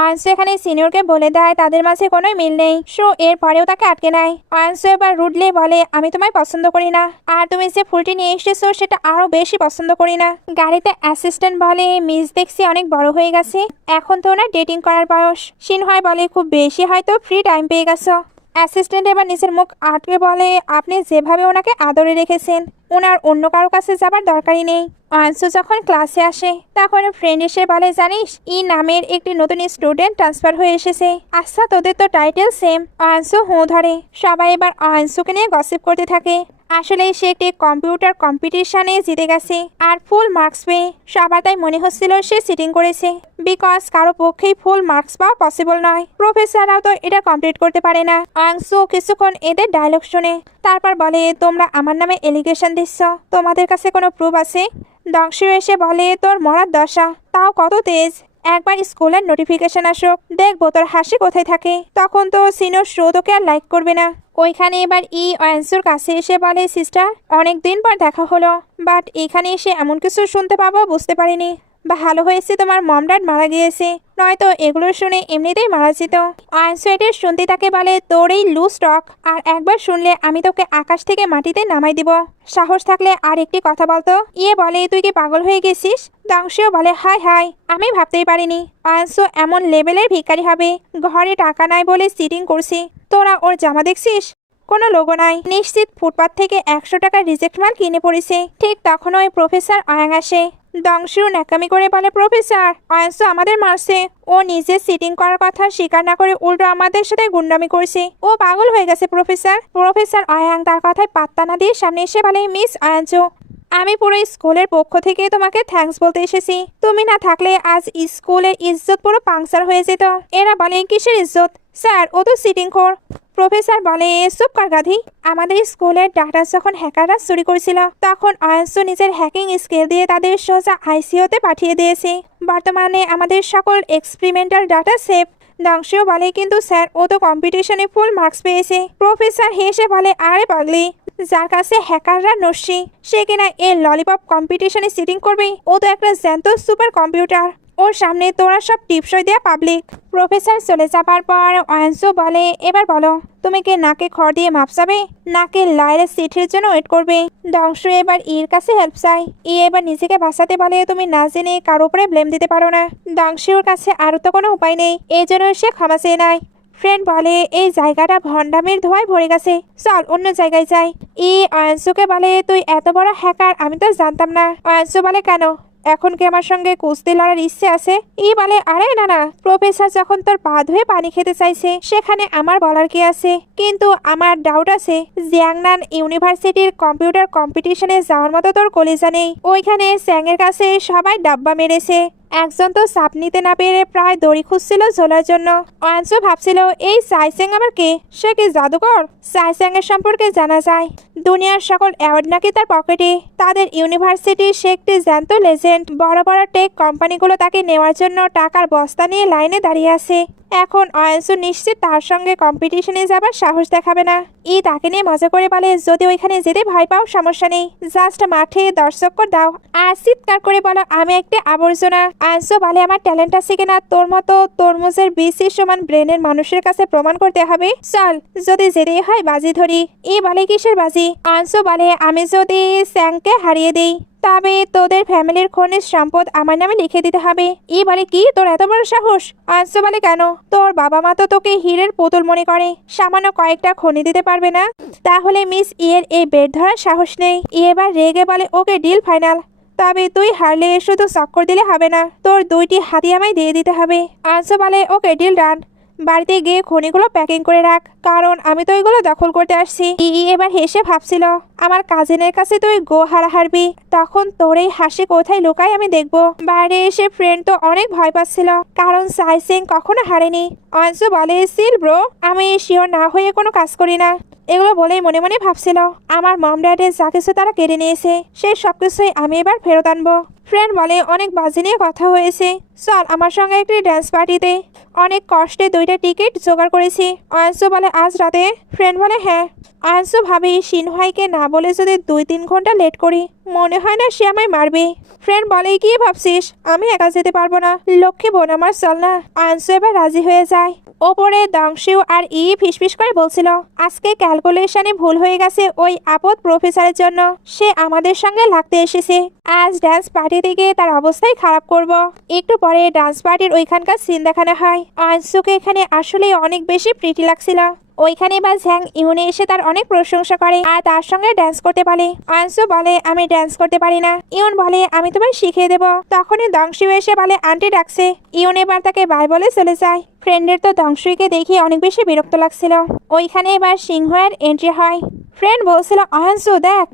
আয়ানসু এখানে সিনিয়রকে বলে দেয় তাদের মাঝে কোনো মিল নেই। সো এর পরেও তাকে আটকে নেয়। আয়ানসু এবার রুডলি বলে আমি তোমায় পছন্দ করি না, আর তুমি যে ফুলটি নিয়ে এসেছো সেটা আরো বেশি পছন্দ করি না। গাড়িতে অ্যাসিস্ট্যান্ট বলে মিস দেখছি অনেক বড় হয়ে গেছে, এখন তো ওনার ডেটিং করার বয়স। সিনহুয়াই বলে খুব বেশি হয়তো ফ্রি টাইম পেয়ে গেছো। অ্যাসিস্ট্যান্ট এবার নিজের মুখ আটকে বলে আপনি যেভাবে ওনাকে আদরে রেখেছেন ওনার অন্য কারো কাছে যাবার দরকারই নেই। আয়ানসু যখন ক্লাসে আসে তখন ফ্রেন্ড এসে বলে জানিস ই নামের একটি নতুন স্টুডেন্ট ট্রান্সফার হয়ে এসেছে। আচ্ছা তোদের তো টাইটেল সেম। আয়ানসু হুঁ ধরে। সবাই এবার আয়ানসুকে নিয়ে গসিপ করতে থাকে। আসলে সে একটি কম্পিউটার কম্পিটিশনে জিতে গেছে আর ফুল মার্কস পেয়ে সবার তাই মনে হচ্ছিল সে চিটিং করেছে, বিকজ কারো পক্ষেই ফুল মার্কস পাওয়া পসিবল নয়। প্রফেসররাও তো এটা কমপ্লিট করতে পারে না। আয়ানসু কিছুক্ষণ এদের ডায়লগ শুনে তারপর বলে তোমরা আমার নামে এলিগেশন দিচ্ছ, তোমাদের কাছে কোনো প্রুফ আছে? দংশু এসে বলে তোর মরার দশা, তাও কত তেজ। একবার স্কুলের নোটিফিকেশন আসুক, দেখবো তোর হাসি কোথায় থাকে, তখন তো সিনিয়র শো তোকে আর লাইক করবে না। ওইখানে এবার আয়ানসুর কাছে এসে বলে সিস্টার অনেকদিন পর দেখা হলো, বাট এখানে এসে এমন কিছু শুনতে পাবো বুঝতে পারিনি। ভালো হয়েছে তোমার মম ড্যাড মারা গিয়েছে, নয়তো এগুলো শুনে এমনিতেই মারা যেত। আয়ানসু এটা শুনতে তাকে বলে তোর এই লুজ টক আর একবার শুনলে আমি তোকে আকাশ থেকে মাটিতে নামাই দিব। সাহস থাকলে আর একটি কথা বলতো। বলে তুই কি পাগল হয়ে গেছিস? দংশিও বলে হাই হাই, আমি ভাবতেই পারিনি আয়ানসু এমন লেভেলের ভিখারি হবে। ঘরে টাকা নাই বলে চিটিং করছি। তোরা ওর জামা দেখছিস, কোনো লোগো নাই, নিশ্চিত ফুটপাথ থেকে 100 টাকা রিজেক্ট মাল কিনে পড়েছে। ঠিক তখন ওই প্রফেসর আয়াং আসে। দংশু ন্যাকামি করে বলে প্রফেসর আয়ানসু আমাদের মারছে, ও নিজে সিটিং করার কথা স্বীকার না করে উল্টো আমাদের সাথে গুন্ডামি করছে, ও পাগল হয়ে গেছে প্রফেসর। প্রফেসর আয়াং তার কথায় পাত্তা না দিয়ে সামনে এসে বলে মিস আয়ানসু আমি পুরো স্কুলের পক্ষ থেকে তোমাকে থ্যাঙ্কস বলতে এসেছি। তুমি না থাকলে আজ স্কুলের ইজ্জত পুরো পাংচার হয়ে যেত। এরা বলে কিসের ইজ্জত স্যার, ও তো সিটিং খোর। প্রফেসর বলে চুপ কর গাধি, আমাদের স্কুলের ডাটা যখন হ্যাকাররা চুরি করেছিল তখন আয়ানসু নিজের হ্যাকিং স্কিল দিয়ে তাদের সোজা আইসিইউতে পাঠিয়ে দিয়েছে। বর্তমানে আমাদের সকল এক্সপেরিমেন্টাল ডাটা সেফ। দংশিও বলে কিন্তু স্যার ও তো কম্পিটিশনে ফুল মার্কস পেয়েছে। প্রফেসর হেসে বলে আরে পাগলি, যার কাছে হ্যাকাররা নস্যি সে কিনা এই ললিপপ কম্পিটিশনে সিটিং করবে? ও তো একটা জ্যান্ত সুপার কম্পিউটার, ওর সামনে তোরা সব টিপসই দেয়া পাবলিক। প্রফেসর চলে যাবার পর আয়ানসু বলে এবার বলো তুমি কি নাকে খড় দিয়ে মাপসাবে নাকি লাইলের সিটের জন্য ওয়েট করবে? দংশু এবার ইর কাছে হেল্প চাই। এবার নিজেকে বাঁচাতে বলে তুমি না জেনে কারো উপরে ব্লেম দিতে পারো না। দংশুর কাছে আরও তো কোনো উপায় নেই, এই জন্য সে ক্ষমা চেয়ে নেয়। ফ্রেন্ড বলে এই জায়গাটা ভণ্ডামির ধোঁয়ায় ভরে গেছে, চল অন্য জায়গায় যাই। আয়ানসুকে বলে তুই এত বড় হ্যাকার আমি তো জানতাম না। আয়ানসু বলে কেন, এখন কি আমার সঙ্গে কুস্তি লড়ার ইচ্ছে আছে? ই বলে, আরে না না, প্রফেসর যখন তোর পা ধুয়ে পানি খেতে চাইছে সেখানে আমার বলার কি আছে? কিন্তু আমার ডাউট আছে, জিয়াংনান ইউনিভার্সিটির কম্পিউটার কম্পিটিশনে যাওয়ার মতো তোর কলিজা নেই। ওইখানে স্যাংয়ের কাছে সবাই ডাব্বা মেরেছে, একজন তো চাপ নিতে না পেরে প্রায় দড়ি খুঁজছিল ঝোলার জন্য। অয়ানসু ভাবছিল এই সাইসেং আবার কে? সে কি জাদুকর? সাইসেং এর সম্পর্কে জানা যায় দুনিয়ার সকল অ্যাওয়ার্ড নাকি তার পকেটে। তাদের ইউনিভার্সিটির সে একটি জ্যান্ত লেজেন্ড। বড় বড় টেক কোম্পানিগুলো তাকে নেওয়ার জন্য টাকার বস্তা নিয়ে লাইনে দাঁড়িয়ে আছে। এখন অয়ানসু নিশ্চিত তার সঙ্গে কম্পিটিশনে যাবার সাহস দেখাবে না। তাকে নিয়ে মজা করে বলে, যদি ওইখানে যেতে ভয় পাও সমস্যা নেই, জাস্ট মাঠে দর্শক দাও আর চিৎকার করে বলো আমি একটা আবর্জনা। অয়ানসু বলে, আমার ট্যালেন্ট আছে কিনা তোর মতো তরমুজের বিসি সমান ব্রেনের মানুষের কাছে প্রমাণ করতে হবে। চল, যদি যেতেই হয় বাজি ধরি। বলে, কিসের বাজি? অয়ানসু বলে, আমি যদি স্যাংকে হারিয়ে দিই তবে তোদের ফ্যামিলির খনিজ সম্পদ আমার নামে লিখে দিতে হবে। বলে, কি তোর এত বড় সাহস? অয়ানসু বলে, কেন? তোর বাবা মা তো তোকে হীরের পুতুল মনে করে, সামান্য কয়েকটা খনি দিতে পারবে না? তাহলে মিস এর এই বেড ধরার সাহস নেই। এবার রেগে বলে, ওকে ডিল ফাইনাল, তবে তুই হারলে শুধু চক্কর দিলে হবে না, তোর 2টি হাতি আমায় দিয়ে দিতে হবে। অয়ানসু বলে, ওকে ডিল ডান, বাড়িতে গিয়ে খনিগুলো প্যাকিং করে রাখ, কারণ আমি তো এগুলো দখল করতে আসছি। এবার হেসে ভাবছিল, আমার কাজিনের কাছে তুই গো হারবি, তখন তোর এই হাসি কোথায় লুকাই আমি দেখবো। বাইরে এসে ফ্রেন্ড তো অনেক ভয় পাচ্ছিল, কারণ সাইসেং কখনো হারেনি। অয়ানসু বলে, সিল ব্রো, আমি শিওর না হয়ে কোনো কাজ করি না। এগুলো বলেই মনে মনে ভাবছিল, আমার মম ড্যাডের যা কিছু তারা কেড়ে নিয়েছে, সেই সবকিছুই আমি এবার ফেরত আনবো। ফ্রেন্ড বলে, অনেক বাজি নিয়ে কথা হয়েছে, চল আমার সঙ্গে একটি ড্যান্স পার্টিতে। অনেক কষ্টে 2টা টিকিট জোগাড় করেছি। অয়ানসু বলে, আজ রাতে? ফ্রেন্ড বলে, হ্যাঁ। অয়ানসু ভাবি, সিনহাইকে না বলে যদি 2-3 ঘন্টা লেট করি, মনে হয় না সে আমায় মারবে। ফ্রেন্ড বলে, কি ভাবছিস আমি একা যেতে পারবো না? লক্ষ্মী বোন আমার, চল না। অয়ানসু এবার রাজি হয়ে যায়। ওপরে দংশিউ আর ফিসফিস করে বলছিল, আজকে ক্যালকুলেশনে ভুল হয়ে গেছে ওই আপদ প্রফেসরের জন্য, সে আমাদের সঙ্গে লাগতে এসেছে। আজ ডান্স পার্টিতে গিয়ে তার অবস্থাই খারাপ করব। একটু পরে ডান্স পার্টির ওইখানকার সিন দেখানো হয়। অয়ানসুকে এখানে আসলে অনেক বেশি প্রিটি লাগছিল। ওইখানে বা ঝ্যাং ইউনে এসে তার অনেক প্রশংসা করে আর তার সঙ্গে ড্যান্স করতে বলে। অয়ানসু বলে, আমি ড্যান্স করতে পারি না। ইউন বলে, আমি তোমায় শিখিয়ে দেবো। তখনই দংশিউ এসে বলে, আন্টি ডাকছে। ইউন এবার তাকে বাই বলে চলে যায়। ফ্রেন্ডের তো দংশিউকে দেখে অনেক বেশি বিরক্ত লাগছিল। ওইখানে এবার সিংহের এন্ট্রি হয়। ফ্রেন্ড বলছিল, অয়ানসু দেখ,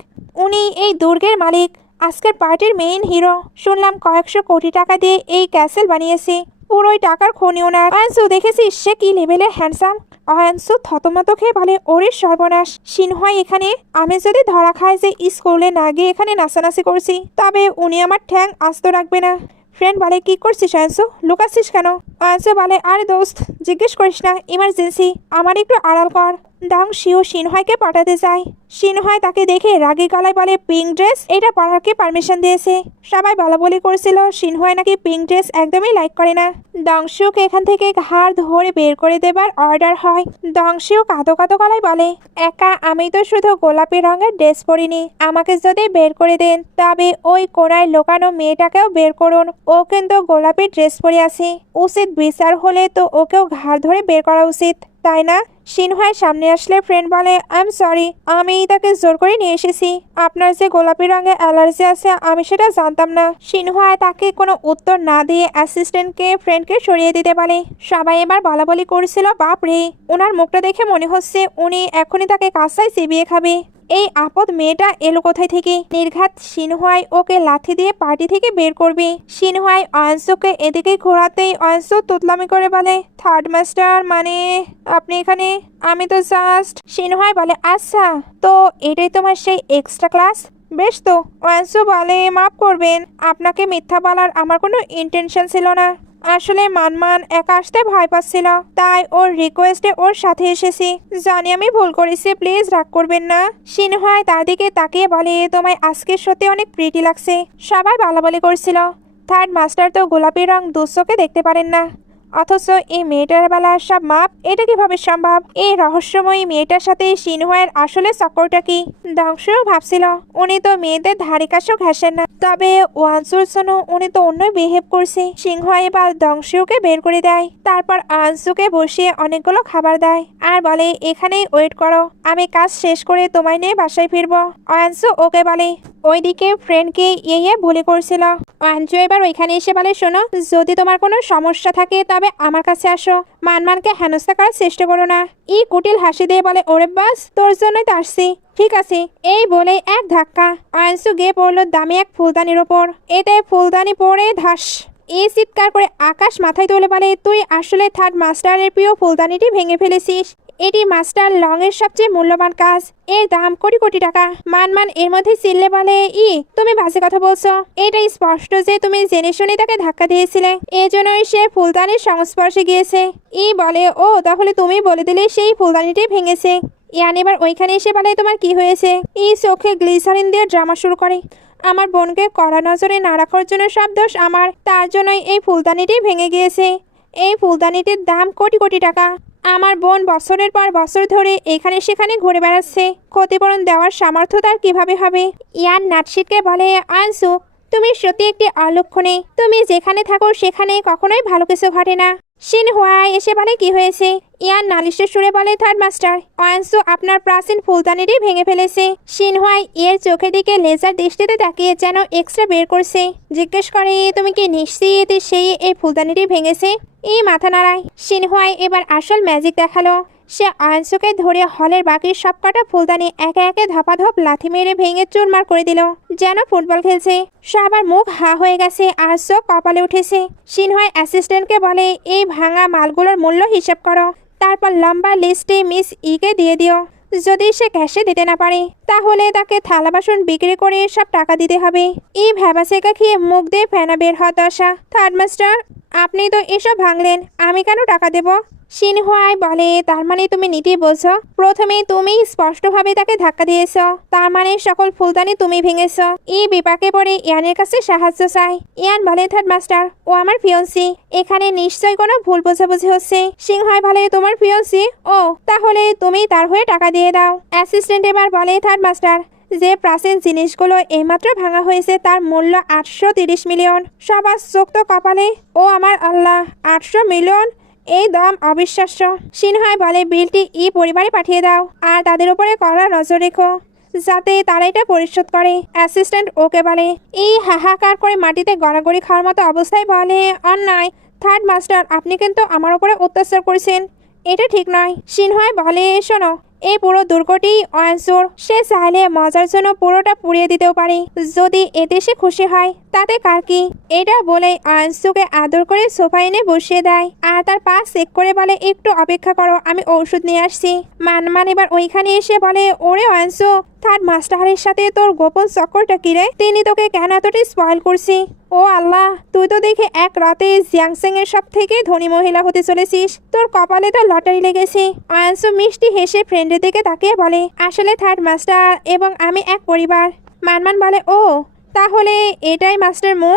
উনি এই দুর্গের মালিক, আজকের পার্টির মেইন হিরো। শুনলাম কয়েকশো কোটি টাকা দিয়ে এই ক্যাসেল বানিয়েছে, পুরোই টাকার খনি ওনার। অয়ানসু দেখেছিস সে কি লেভেলের হ্যান্ডসাম? অয়ানসু থতমত খেয়ে বলে, ওরে সর্বনাশ, সিনহাই এখানে। আমি যদি ধরা খাই যে স্কুলে না গিয়ে এখানে নাচানাচি করছি, তবে উনি আমার ঠ্যাং আস্ত রাখবে না। ফ্রেন্ড বলে, কি করছিস অয়ানসু, লুকাচ্ছিস কেন? অয়ানসু বলে, আরে দোস্ত, জিজ্ঞেস করিস না, ইমার্জেন্সি, আমার একটু আড়াল কর। দংশিউ সিনহাইকে পাঠাতে চায়। সিনহাই তাকে দেখে রাগী গলায় বলে, পিঙ্ক ড্রেস, এটা পরার কে পারমিশন দিয়েছে? সবাই বলাবলি করছিল সিনহাই নাকি পিঙ্ক ড্রেস একদমই লাইক করে না। দংশিউকে এখান থেকে ঘাড় ধরে বের করে দেবার অর্ডার হয়। দংশিউ কাঁদো কাঁদো গলায় বলে, একা আমি তো শুধু গোলাপি রঙের ড্রেস পরিনি, আমাকে যদি বের করে দেন তবে ওই কোনায় লোকানো মেয়েটাকেও বের করুন, ও কিন্তু গোলাপি ড্রেস পরে আছে, উচিত বিচার হলে তো ওকেও ঘাড় ধরে বের করা উচিত, তাই না? সিনহাই সামনে আসলে ফ্রেন্ড বলে, আই এম সরি, আমি তাকে জোর করে নিয়ে এসেছি। আপনার যে গোলাপি রঙে অ্যালার্জি আছে আমি সেটা জানতাম না। সিনহাই তাকে কোনো উত্তর না দিয়ে অ্যাসিস্ট্যান্টকে ফ্রেন্ডকে সরিয়ে দিতে বলে। সবাই এবার বলাবলি করছিল, বাপ রে, ওনার মুখটা দেখে মনে হচ্ছে উনি এখনই তাকে কাঁচায় চিবিয়ে খাবে। এই আপদ মেয়েটা এলো কোথায় থেকে? নির্ঘাত সিনহাই ওকে লাথি দিয়ে পার্টি থেকে বের করবে। সিনহাই অয়ানসুকে এদিকে ঘোরাতেই অয়ানসু তুতলামি করে বলে, থার্ড মাস্টার মানে আপনি এখানে? আমি তো জাস্ট। সিনহাই বলে, আচ্ছা তো এটাই তোমার সেই এক্সট্রা ক্লাস? বেশ তো। অয়ানসু বলে, মাফ করবেন, আপনাকে মিথ্যা বলার আমার কোনো ইন্টেনশন ছিল না। আসলে মানমান একা আসতে ভয় পাচ্ছিল, তাই ওর রিকোয়েস্টে ওর সাথে এসেছি। জানি আমি ভুল করেছি, প্লিজ রাগ করবেন না। সিনহাই তার দিকে তাকিয়ে বলে, তোমায় আজকে সত্যি অনেক প্রিটি লাগছে। সবাই বলাবলি করছিল, থার্ড মাস্টার তো গোলাপি রং দুঃচোখে দেখতে পারেন না, অথচ এই মেয়েটার বেলা সব মাপ, এটা কিভাবে সম্ভব? এই রহস্যময়ী মেয়েটার সাথে সিনহাইয়ের আসলে চক্করটা কি? দংশিউ ভাবছিল, উনি তো মেয়েদের ধারে কাছেও ঘেঁষেন না, তবে ওয়ানসুর জন্য উনি তো অন্য বিহেভ করছে। সিনহাই এবার দংশিউকে বের করে দেয়, তারপর আনসুকে বসিয়ে অনেকগুলো খাবার দেয় আর বলে, এখানেই ওয়েট করো, আমি কাজ শেষ করে তোমায় নিয়ে বাসায় ফিরবো। অয়ানসু ওকে বলে। ওইদিকে ফ্রেন্ডকে ইয়ে বলে করছিল। অঞ্জু এবার ওইখানে এসে বলে, শোনো, যদি তোমার কোনো সমস্যা থাকে তবে আমার কাছে আসো, মানমানকে হেনস্থা করার চেষ্টা করো না। কুটিল হাসি দিয়ে বলে, ওরে বাস, তোর জন্যই তো আসছি, ঠিক আছে। এই বলে এক ধাক্কা অঞ্জু গিয়ে পড়লো দামি এক ফুলদানির ওপর। এতে ফুলদানি পড়ে ধাস। চিৎকার করে আকাশ মাথায় তুলে বলে, তুই আসলে থার্ড মাস্টারের প্রিয় ফুলদানিটি ভেঙে ফেলেছিস। এটি মাস্টার লং এর সবচেয়ে মূল্যবান কাজ, এর দাম কোটি কোটি টাকা। মানমান এর মধ্যে চিল্লে বলে, তুমি বাজে কথা বলছো, এটা স্পষ্ট যে তুমি জেনে শুনে তাকে ধাক্কা দিয়েছিলে, এজন্যই সে ফুলদানির সংস্পর্শে গিয়েছে। বলে, ও তাহলে তুমি বলে দিলে সেই ফুলদানিটি ভেঙেছে। ইয়ান এবার ওইখানে এসে বলে, তোমার কি হয়েছে? চোখে গ্লিসারিন দিয়ে ড্রামা শুরু করে। আমার বোনকে কড়া নজরে না রাখার জন্য সব দোষ আমার, তার জন্যই এই ফুলদানিটি ভেঙে গিয়েছে। এই ফুলদানিটির দাম কোটি কোটি টাকা। আমার বোন বছরের পর বছর ধরে এখানে সেখানে ঘুরে বেড়াচ্ছে, ক্ষতিপূরণ দেওয়ার সামর্থ্য তার কিভাবে হবে? ইয়ান নাটশিটকে বলে, আনসু, তুমি সত্যি একটি অলক্ষণে, তুমি যেখানে থাকো সেখানে কখনোই ভালো কিছু ঘটে না। শিনহুয়াই এসে বলে, কি হয়েছে? ইয়ান নালিশের সুরে বলে, থার্ড মাস্টার, অয়নসু আপনার প্রাচীন ফুলদানিটি ভেঙে ফেলেছে। শিনহুয়াই এর চোখের দিকে লেজার দৃষ্টিতে তাকিয়ে যেন এক্সট্রা বের করছে। জিজ্ঞেস করে, তুমি কি নিশ্চিত সেই এই ফুলদানিটি ভেঙেছে? মাথা নাড়ায়। শিনহুয়াই এবার আসল ম্যাজিক দেখালো। সে অয়নসুকে ধরে হলের বাকি সব কটা ফুলদানি একে একে ধপাধপ লাথি মেরে ভেঙে চুরমার করে দিল, যেন ফুটবল খেলছে। সবার মুখ হা হয়ে গেছে আর চোখ কপালে উঠেছে। শিনহুয়াই অ্যাসিস্ট্যান্টকে বলে, এই ভাঙা মালগুলোর মূল্য হিসাব করো, তারপর লম্বা লিস্টে মিস ইকে দিয়ে দিও। যদি সে ক্যাশে দিতে না পারে তাহলে তাকে থালা বাসন বিক্রি করে সব টাকা দিতে হবে। ভ্যাবাসেকা খেয়ে মুখ দিয়ে ফেনা বের হওয়া দশা। থার্ড মাস্টার, আপনি তো এসব ভাঙলেন, আমি কেন টাকা দেব? শিনহুয়াই বলে, তার মানে তুমি নীতি বলছো? প্রথমে তুমি স্পষ্টভাবে তাকে ধাক্কা দিয়েছ, তার মানে সকল ফুলদানি তুমি ভেঙেছ। বিপাকে পড়ে ইয়ানের কাছে সাহায্য চাই। ইয়ান বলে, থার্ড মাস্টার, ও আমার ফিয়ন্সি, এখানে নিশ্চয় কোনো ভুল বোঝাবুঝি হচ্ছে। সিংহাই বলে, তোমার ফিয়ন্সি? ও, তাহলে তুমি তার হয়ে টাকা দিয়ে দাও। অ্যাসিস্ট্যান্ট এবার বলে, থার্ড মাস্টার, যে প্রাচীন জিনিসগুলো এইমাত্র ভাঙা হয়েছে তার মূল্য 830 মিলিয়ন। সবার চোখ তো কপালে। ও আমার আল্লাহ, 800 মিলিয়ন, এই দাম অবিশ্বাস্য। সিনহাই বলে, বিলটি পরিবারে পাঠিয়ে দাও আর তাদের উপরে কড়া নজর রেখো যাতে তারা এটা পরিশোধ করে। অ্যাসিস্ট্যান্ট ওকে বলে। হাহাকার করে মাটিতে গড়াগড়ি খাওয়ার মতো অবস্থায় বলে, অন্যায়। থার্ড মাস্টার, আপনি কিন্তু আমার উপরে অত্যাচার করেছেন, এটা ঠিক নয়। সিনহাই বলে, শোনো, এই পুরো দুর্গটি অয়নসুর, সে চাইলে মজার জন্য পুরোটা পুড়িয়ে দিতেও পারে, যদি এতে সে খুশি হয়, তাতে কার কি? এটা বলে অয়নসুকে আদর করে সোফা এনে বসিয়ে দেয় আর তার পা চেক করে বলে, একটু অপেক্ষা করো, আমি ঔষধ নিয়ে আসছি। মানমান এবার ওইখানে এসে বলে, ওরে অয়নসু, থার্ড মাস্টারের সাথে তোর গোপন চক্করটা কি রে? তিনি তোকে কেন এতটা স্পয়েল করছি? ও আল্লাহ, তুই তো দেখে এক রাতে জিয়াংসেং এর সব থেকে ধনী মহিলা হতে চলেছিস, তোর কপালে তো লটারি লেগেছে। অয়নসু মিষ্টি হেসে ফ্রেন্ডের দিকে তাকিয়ে বলে, আসলে থার্ড মাস্টার এবং আমি এক পরিবার। মানমান বলে, ও তাহলে এটাই মাস্টার মু,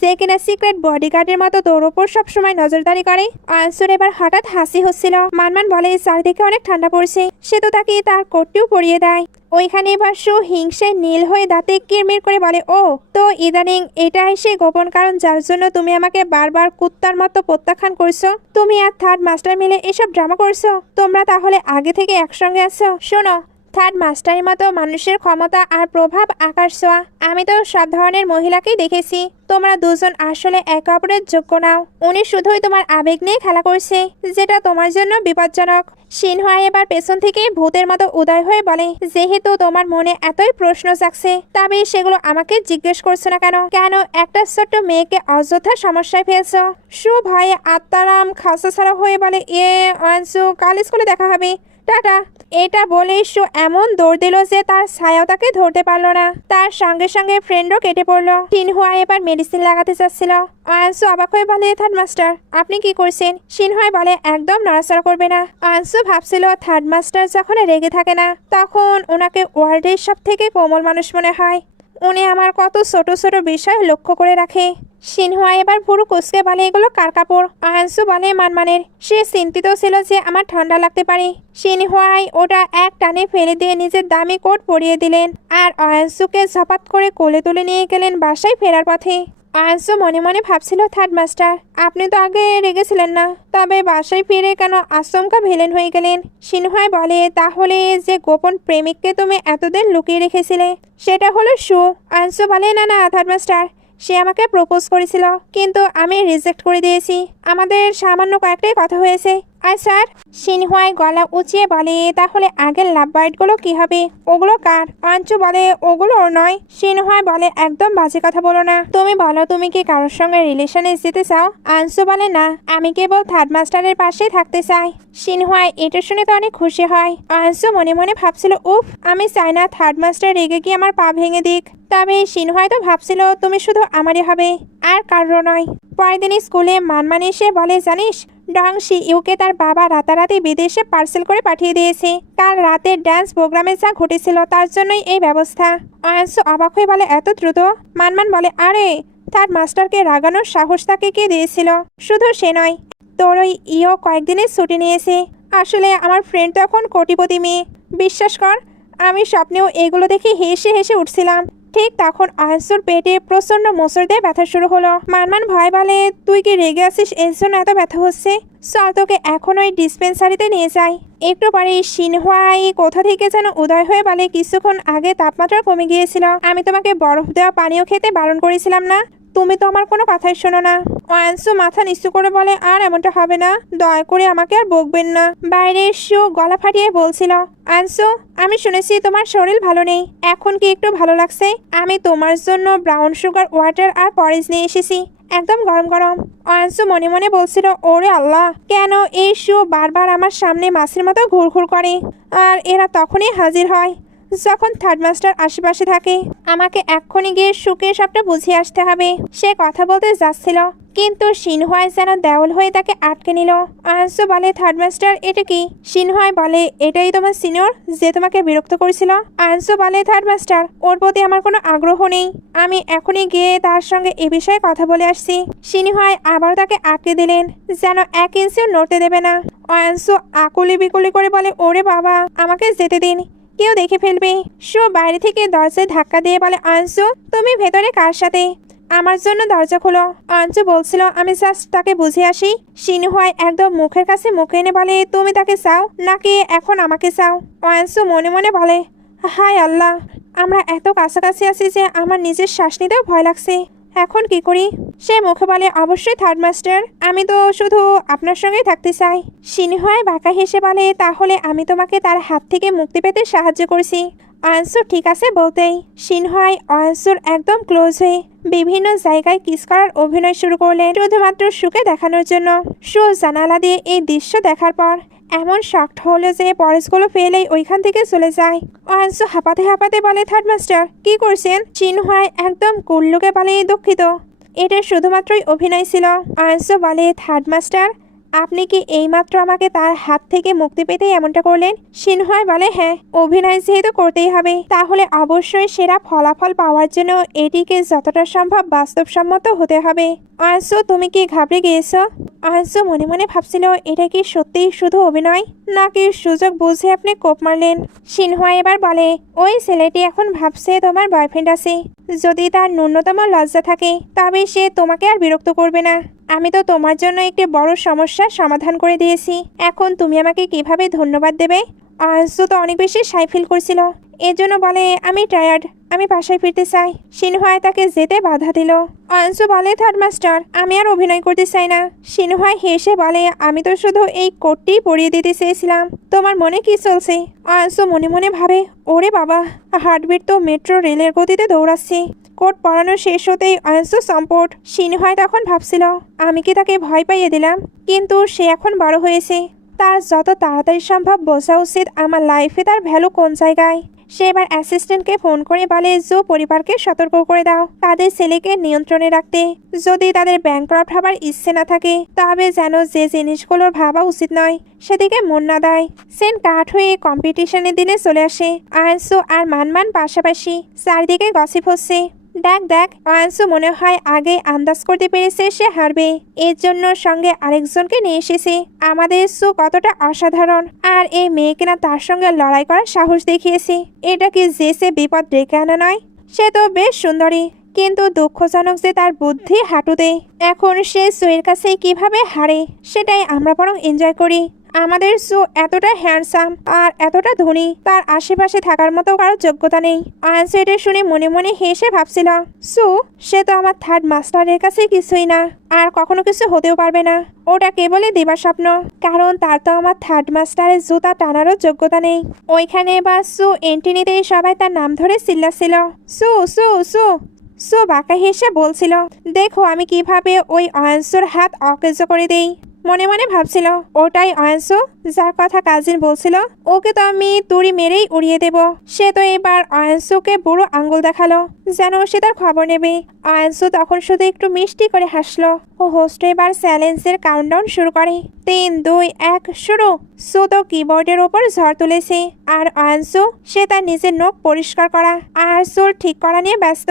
যে কিনা সিক্রেট বডিগার্ডের মতো তোর ওপর সবসময় নজরদারি করে। অয়নসুর এবার হঠাৎ হাসি হচ্ছিল। মানমান বলে, চারদিকে অনেক ঠান্ডা পড়ছে। সে তো তাকে তার কোটটিও পরিয়ে দেয়। ওইখানে এবার সু হিংসায় নীল হয়ে দাঁতে কিরমির করে বলে, ও তো ইদানিং এটাই সে গোপন কারণ যার জন্য তুমি আমাকে বারবার কুত্তার মতো প্রত্যাখ্যান করছো? তুমি আর থার্ড মাস্টার মিলে এসব ড্রামা করছো? তোমরা তাহলে আগে থেকে একসঙ্গে আছো? শোনো, থার্ড মাস্টারের মতো মানুষের ক্ষমতা আর প্রভাব আকাশ ছোঁয়া। আমি তো সব ধরনের মহিলাকেই দেখেছি। তোমরা দুজন আসলে একে অপরের যোগ্য নাও। উনি শুধুই তোমার আবেগ নিয়ে খেলা করছে, যেটা তোমার জন্য বিপজ্জনক। সিনহুয়া এবার পেছন থেকে ভূতের মতো উদয় হয়ে বলে, যেহেতু তোমার মনে এতই প্রশ্ন জাগছে, তবে সেগুলো আমাকে জিজ্ঞেস করছো না কেন? কেন একটা ছোট্ট মেয়েকে অযথা সমস্যায় ফেলছো? সু ভয়ে আত্মারাম খাসা ছাড়া হয়ে বলে, অয়নসু, কাল স্কুলে দেখা হবে, টাটা। এটা বলেই সু এমন দৌড় দিল যে তার ছায়াও তাকে ধরতে পারলো না। তার সঙ্গে সঙ্গে ফ্রেন্ডও কেটে পড়লো। সিনহুয়া এবার মেডিসিন লাগাতে চাচ্ছিল। অয়নসু অবাক হয়ে বলে, থার্ড মাস্টার, আপনি কি করছেন? সিনহুয়া বলে, একদম নড়াচড়া করবে না। অয়নসু ভাবছিল থার্ড মাস্টার যখন রেগে থাকে না তখন ওনাকে ওয়ার্ল্ডের সব থেকে কোমল মানুষ মনে হয়। উনি আমার কত ছোট ছোট বিষয় লক্ষ্য করে রাখে। সিনহুয়া এবার ভুরু কুচকে বলে, এগুলো কার কাপড়? অয়নসু বলে, মানমানের। সে চিন্তিত ছিল যে আমার ঠান্ডা লাগতে পারে। সিনহুয়াই ওটা এক টানে ফেলে দিয়ে নিজের দামি কোট পরিয়ে দিলেন আর অয়নসুকে ঝপাত করে কোলে তুলে নিয়ে গেলেন বাসায় ফেরার পথে। আয়ানসু মনে মনে ভাবছিল, থার্ড মাস্টার আপনি তো আগে রেগেছিলেন না, তবে বাসায় ফিরে কেন আচমকা ভিলেন হয়ে গেলেন? সিনহুয়াই বলে, তাহলে যে গোপন প্রেমিককে তুমি এতদিন লুকিয়ে রেখেছিলে সেটা হলো সু। আয়ানসু বলে, না না থার্ড মাস্টার, সে আমাকে প্রপোজ করেছিল কিন্তু আমি রিজেক্ট করে দিয়েছি। আমাদের সামান্য কয়েকটাই কথা হয়েছে। আর স্যার, সিনহুয়াই গলা উঁচিয়ে বলে, তাহলে আগের লাভ বাইটগুলো কি হবে? ওগুলো কার? আঞ্চু বলে, ওগুলো ওর নয়। সিনহুয়াই বলে, একদম বাজে কথা বলো না। তুমি বলো, তুমি কি কারোর সঙ্গে রিলেশনে যেতে চাও? আঞ্চু বলে, না, আমি কেবল থার্ড মাস্টারের পাশেই থাকতে চাই। সিনহুয়াই এটা শুনে তো অনেক খুশি হয়। আঞ্চু মনে মনে ভাবছিল, উফ, আমি চাই না থার্ড মাস্টার রেগে গিয়ে আমার পা ভেঙে দিক। তবে সিনহুয়াই তো ভাবছিল, তুমি শুধু আমারই হবে, আর কারো নয়। পরের দিন স্কুলে মানমানি এসে বলে, জানিস ডং শি ইউকে তার বাবা রাতারাতি বিদেশে পার্সেল করে পাঠিয়ে দিয়েছে। কাল রাতের ডান্স প্রোগ্রামে যা ঘটেছিল তার জন্যই এই ব্যবস্থা। আয়ানসু অবাক হয়ে বলে, এত দ্রুত? মানমান বলে, আরে তার মাস্টারকে রাগানোর সাহস তাকে কে দিয়েছিল? শুধু সে নয়, তোর ওই ইও কয়েকদিনের ছুটি নিয়েছে। আসলে আমার ফ্রেন্ড তো এখন কোটিপতি মেয়ে। বিশ্বাস কর, আমি স্বপ্নেও এগুলো দেখে হেসে হেসে উঠছিলাম। ঠিক তখন আয়ানসুর পেটে প্রচন্ড মোচড় দিয়ে ব্যথা শুরু হলো। মানমান ভয় বলে, তুই কি রেগে আছিস এর জন্য এত ব্যথা হচ্ছে? চল তোকে এখন ওই ডিসপেন্সারিতে নিয়ে যাই। একটু পরে সিনহুয়াই কোথা থেকে যেন উদয় হয়ে বলে, কিছুক্ষণ আগে তাপমাত্রা কমে গিয়েছিল, আমি তোমাকে বরফ দেওয়া পানীয় খেতে বারণ করেছিলাম না? তুমি তো আমার কোনো কথাই শোনো না। আয়ানসু মাথা নিচু করে বলে, আর এমনটা হবে না, দয়া করে আমাকে আর বকবেন না। বাইরের শু গলা ফাটিয়ে বলছিল, আয়ানসু, আমি শুনেছি তোমার শরীর ভালো নেই, এখন কি একটু ভালো লাগছে? আমি তোমার জন্য ব্রাউন সুগার ওয়াটার আর পরেজ নিয়ে এসেছি, একদম গরম গরম। আয়ানসু মনে মনে বলছিল, ওরে আল্লাহ, কেন এই শু বারবার আমার সামনে মাছের মতো ঘুরঘুর করে? আর এরা তখনই হাজির হয় যখন থার্ড মাস্টার আশেপাশে থাকে। আমাকে এক্ষুনি গিয়ে সুকে সবটা বুঝিয়ে আসতে হবে। সে কথা বলতে যাচ্ছিল, কিন্তু সিনহুয়াই যেন দেওয়াল হয়ে তাকে আটকে নিল। আয়ানসু বলে, থার্ড মাস্টার এটা কি? সিনহুয়াই বলে, এটাই তোমার সিনিয়র যে তোমাকে বিরক্ত করেছিল। আয়ানসু বলে, থার্ড মাস্টার, ওর প্রতি আমার কোনো আগ্রহ নেই, আমি এখনই গিয়ে তার সঙ্গে এ বিষয়ে কথা বলে আসছি। সিনহুয়াই আবার তাকে আটকে দিলেন, যেন 1 ইঞ্চিও নড়তে দেবে না। আয়ানসু আকুলি বিকুলি করে বলে, ওরে বাবা, আমাকে যেতে দিন, কেউ দেখে ফেলবে। শো বাইরে থেকে দরজায় ধাক্কা দিয়ে বলে, আনসু, তুমি ভেতরে কার সাথে? আমার জন্য দরজা খোলো। আনসু বলছিল, আমি জাস্ট তাকে বুঝে আসি। সিনহুয়াই একদম মুখের কাছে মুখে এনে বলে, তুমি তাকে চাও নাকি এখন আমাকে চাও? আনসু মনে মনে বলে, হায় আল্লাহ, আমরা এত কাছাকাছি আছি যে আমার নিজের শ্বাস নিতেও ভয় লাগছে, এখন কি করি? সে মুখে বলে, অবশ্যই থার্ড মাস্টার, আমি তো শুধু আপনার সঙ্গেই থাকতে চাই। সিনহুয়াই বাঁকা হেসে বলে, তাহলে আমি তোমাকে তার হাত থেকে মুক্তি পেতে সাহায্য করছি। আয়ানসু ঠিক আছে বলতেই সিনহুয়াই আয়ানসুর একদম ক্লোজ হয়ে বিভিন্ন জায়গায় কিস করার অভিনয় শুরু করলেন, শুধুমাত্র সুকে দেখানোর জন্য। সু জানালা দিয়ে এই দৃশ্য দেখার পর এমন শক্ট হলো যে পরেশগুলো ফেলেই ওইখান থেকে চলে যায়। আয়ানসু হাঁপাতে হাঁপাতে বলে, থার্ড মাস্টার কি করছেন? সিনহুয়াই একদম কুল্লুকে বলে, দুঃখিত, এটা শুধুমাত্রই অভিনয় ছিল। আয়ানসু বলে, থার্ড মাস্টার, আপনি কি এইমাত্র আমাকে তার হাত থেকে মুক্তি পেতেই এমনটা করলেন? সিনহুয়াই বলে, হ্যাঁ, অভিনয় যেহেতু করতেই হবে, তাহলে অবশ্যই সেরা ফলাফল পাওয়ার জন্য এটিকে যতটা সম্ভব বাস্তবসম্মত হতে হবে। আয়ানসু, তুমি কি ঘাবড়ে গিয়েছো? আয়ানসু মনে মনে ভাবছিল, এটা কি সত্যিই শুধু অভিনয়, নাকি সুযোগ বুঝে আপনি কোপ মারলেন? সিনহুয়াই এবার বলে, ওই ছেলেটি এখন ভাবছে তোমার বয়ফ্রেন্ড আছে। যদি তার ন্যূনতম লজ্জা থাকে তবে সে তোমাকে আর বিরক্ত করবে না। আমি তো তোমার জন্য একটি বড় সমস্যার সমাধান করে দিয়েছি, এখন তুমি আমাকে কিভাবে ধন্যবাদ দেবে? আয়ানসু তো অনেক বেশি সাই ফিল করছিল, এর জন্য বলে, আমি টায়ার্ড, আমি বাসায় ফিরতে চাই। সিনহুয়াই তাকে যেতে বাধা দিল। আয়ানসু বলে, থার্ড মাস্টার, আমি আর অভিনয় করতে চাই না। সিনহুয়াই হেসে বলে, আমি তো শুধু এই কোটটি পরিয়ে দিতে চেয়েছিলাম, তোমার মনে কি চলছে? আয়ানসু মনে মনে ভাবে, ওরে বাবা, হার্টবিট তো মেট্রো রেলের গতিতে দৌড়াচ্ছে। কোট পরানো শেষ হতেই আয়ানসু সম্পট। সিনহুয়াই তখন ভাবছিল, আমি কি তাকে ভয় পাইয়ে দিলাম? কিন্তু সে এখন বড় হয়েছে, তার যত তাড়াতাড়ি সম্ভব বোঝা উচিত আমার লাইফে তার ভ্যালু কোন জায়গায়। সে এবার অ্যাসিস্ট্যান্টকে ফোন করে বলে, জো পরিবারকে সতর্ক করে দাও তাদের ছেলেকে নিয়ন্ত্রণে রাখতে। যদি তাদের ব্যাংক্রাফট হবার ইচ্ছে না থাকে তবে যেন যে জিনিসগুলোর ভাবা উচিত নয় সেদিকে মন না দেয়। সেন কাঠ হয়ে কম্পিটিশনের দিনে চলে আসে। আয়ানসু আর মানমান পাশাপাশি, চারদিকে গসিপ হচ্ছে। দেখ দেখ, আয়ানসু মনে হয় আগে আন্দাজ করতে পেরেছে সে হারবে, এর জন্য সঙ্গে আরেকজনকে নিয়ে এসেছে। আমাদের সু কতটা অসাধারণ, আর এই মেয়েকে না তার সঙ্গে লড়াই করার সাহস দেখিয়েছে। এটা কি যে সে বিপদ ডেকে আনা নয়? সে তো বেশ সুন্দরী, কিন্তু দুঃখজনক যে তার বুদ্ধি হাঁটুতে। এখন সে সুয়ের কাছে কিভাবে হারে সেটাই আমরা বরং এনজয় করি। আমাদের সু এতটা হ্যান্ডসাম আর এতটা ধনী, তার আশেপাশে থাকার মতো কারো যোগ্যতা নেই। আয়ানসু এটা শুনে মনে মনে হেসে ভাবছিল, সু সে তো আমার থার্ড মাস্টারের কাছে কিছুই না, আর কখনো কিছু হতেও পারবে না। ওটা কেবলই দিবা স্বপ্ন, কারণ তার তো আমার থার্ড মাস্টারের জুতা টানারও যোগ্যতা নেই। ওইখানে এবার সু এন্ট্রি নিতেই সবাই তার নাম ধরে চিল্লাছিল, সু সু সু। সু বাঁকা হেসে বলছিল, দেখো আমি কিভাবে ওই অয়ানসুর হাত অকেজ করে দেই। মনে মনে ভাবছিল, ওটাই অয়ানসু যার কথা কাজিন বলছিল, ওকে তো আমি তুড়ি মেরেই উড়িয়ে দেব। সে তো এবার অয়ানসুকে বুড়ো আঙ্গুল দেখালো, যেন সে তার খবর নেবে। অয়ানসু তখন শুধু একটু মিষ্টি করে হাসলো। ও হোস্ট এবার চ্যালেঞ্জের কাউন্টডাউন শুরু করে। 3, 2, 1 শুরু। সু তো কিবোর্ডের ওপর ঝড় তুলেছে, আর অয়ানসু সে তার নিজের নখ পরিষ্কার করা আর চুল ঠিক করা নিয়ে ব্যস্ত।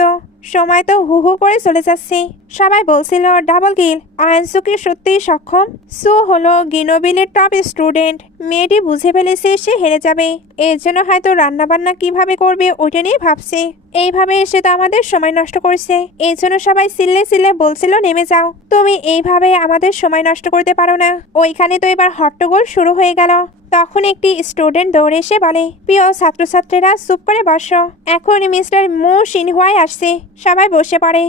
সময় তো হু হু করে চলে যাচ্ছে। সবাই বলছিল ডাবল কিল। অয়ানসু কি সত্যিই সক্ষম? সু হলো গিনোবিলের টপ স্টুডেন্ট। মেয়েটি বুঝে ফেলেছে সে হেরে যাবে, এর জন্য হয়তো রান্নাবান্না কিভাবে করবে ওইটা নিয়ে ভাবছে। এইভাবে এসে তো আমাদের সময় নষ্ট করছে। এই জন্য সবাই চিল্লে চিল্লে বলছিল নেমে যাও, তুমি এইভাবে আমাদের সময় নষ্ট করতে পারো না। ওইখানে তো এবার হট্টগোল শুরু হয়ে গেল। তখন একটি স্টুডেন্ট দৌড়ে এসে বলে, প্রিয় ছাত্রছাত্রীরা চুপ করে বসো, এখন মিস্টার মু সিনহুয়াই আসছে। সবাই বসে পড়ে।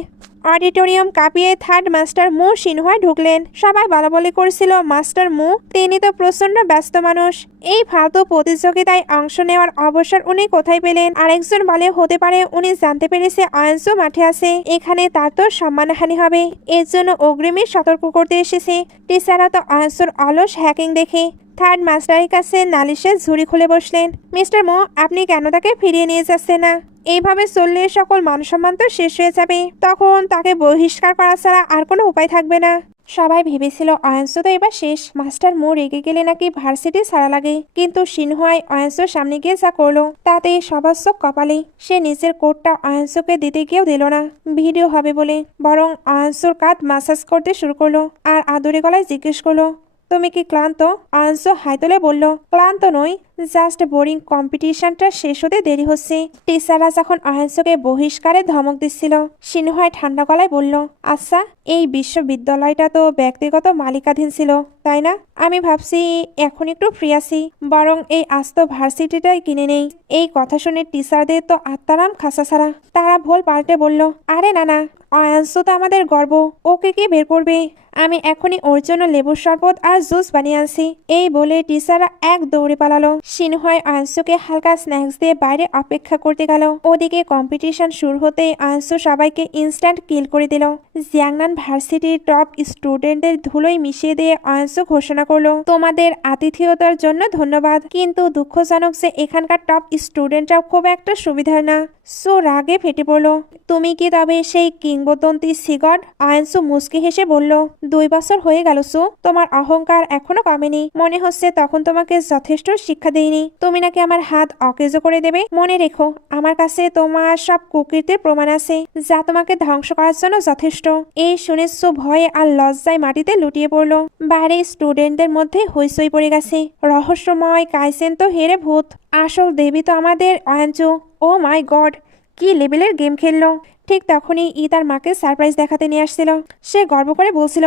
অডিটোরিয়াম কাঁপিয়ে থার্ড মাস্টার মু সিনহুয়া ঢুকলেন। সবাই বলাবলি করছিল, মাস্টার মু, তিনি তো প্রচন্ড ব্যস্ত মানুষ, এই ফালতু প্রতিযোগিতায় অংশ নেওয়ার অবসর উনি কোথায় পেলেন? আরেকজন বলে, হতে পারে উনি জানতে পেরেছে অয়ানসু মাঠে আছে, এখানে তার তো সম্মানহানি হবে, এর জন্য অগ্রিমে সতর্ক করতে এসেছে। টিচাররা তো অয়ানসুর অলস হ্যাকিং দেখে থার্ড মাস্টারের কাছে নালিশের ঝুড়ি খুলে বসলেন। মিস্টার মো, আপনি কেন তাকে ফিরিয়ে নিয়ে যাচ্ছেন না? এইভাবে চললে সকল মানসম্মান তো শেষ হয়ে যাবে, তখন তাকে বহিষ্কার করা ছাড়া আর কোনো উপায় থাকবে না। সবাই ভেবেছিল অয়ানসু তো এবার শেষ, মাস্টার মো রেগে গেলে নাকি ভার্সিটি ছাড়া লাগে। কিন্তু সিনহুয়াই অয়ানসুর সামনে গিয়ে যা করলো তাতে সবার চোখ কপালে। সে নিজের কোটটা অয়ানসুকে দিতে গিয়েও দিল না, ভিডিও হবে বলে, বরং অয়ানসুর কাঁধ মাসাজ করতে শুরু করলো আর আদুরে গলায় জিজ্ঞেস করলো, তুমি কি ক্লান্ত? অয়ানসু হাই তুলে বলল, ক্লান্ত নই, জাস্ট বোরিং, কম্পিটিশনটা শেষ হতে দেরি হচ্ছে। টিচাররা যখন অয়ানসুকে বহিষ্কারে ধমক দিচ্ছিল, সিনহুয়াই ঠান্ডা গলায় বলল, আচ্ছা, এই বিশ্ববিদ্যালয়টা তো ব্যক্তিগত মালিকাধীন ছিল, তাই না? আমি ভাবছি এখন একটু ফ্রি আছি, বরং এই আস্ত ভার্সিটিটাই কিনে নেই। এই কথা শুনে টিচারদের তো আত্মারাম খাসা ছাড়া। তারা ভুল পাল্টে বলল, আরে না না, অয়ানসু তো আমাদের গর্ব, ওকে কে বের করবে? আমি এখনই ওর জন্য লেবুর শরবত আর জুস বানিয়ে আনছি। এই বলে টিচাররা এক দৌড়ে পালালো। সিনহুয়াই অয়ানসুকে হালকা স্ন্যাক্স দিয়ে বাইরে অপেক্ষা করতে গেল। ওদিকে কম্পিটিশন শুরু হতেই অয়ানসু সবাইকে ইনস্ট্যান্ট কিল করে দিল। জিয়াংনান ভার্সিটির টপ স্টুডেন্টদের ধুলোয় মিশিয়ে দিয়ে অয়ানসু ঘোষণা করলো, তোমাদের আতিথেয়তার জন্য ধন্যবাদ, কিন্তু দুঃখজনক যে এখানকার টপ স্টুডেন্টরাও খুব একটা সুবিধার না। সু রাগে ফেটে পড়লো, তুমি কি তবে সেই কিংবদন্তি সিগড? অয়ানসু মুচকি হেসে বলল, 2 বছর হয়ে গেল সু, তোমার অহংকার এখনো কমেনি। মনে হচ্ছে তখন তোমাকে যথেষ্ট শিক্ষা দেইনি। তুমি নাকি আমার হাত অকেজো করে দেবে। মনে রেখো, আমার কাছে তোমার সব কুকীর্তির প্রমাণ আছে, যা তোমাকে ধ্বংস করার জন্য যথেষ্ট। এই শুনে সু ভয়ে আর লজ্জায় মাটিতে লুটিয়ে পড়লো। বাইরে স্টুডেন্টদের মধ্যে হইচই পড়ে গেছে। রহস্যময় কাইসেন তো হেরে ভূত, আসল দেবী তো আমাদের অয়ানচু। ও মাই গড, কি লেভেলের গেম খেললো। ঠিক তখনই তার মাকে সারপ্রাইজ দেখাতে নিয়ে আসছিল। সে গর্ব করে বলছিল,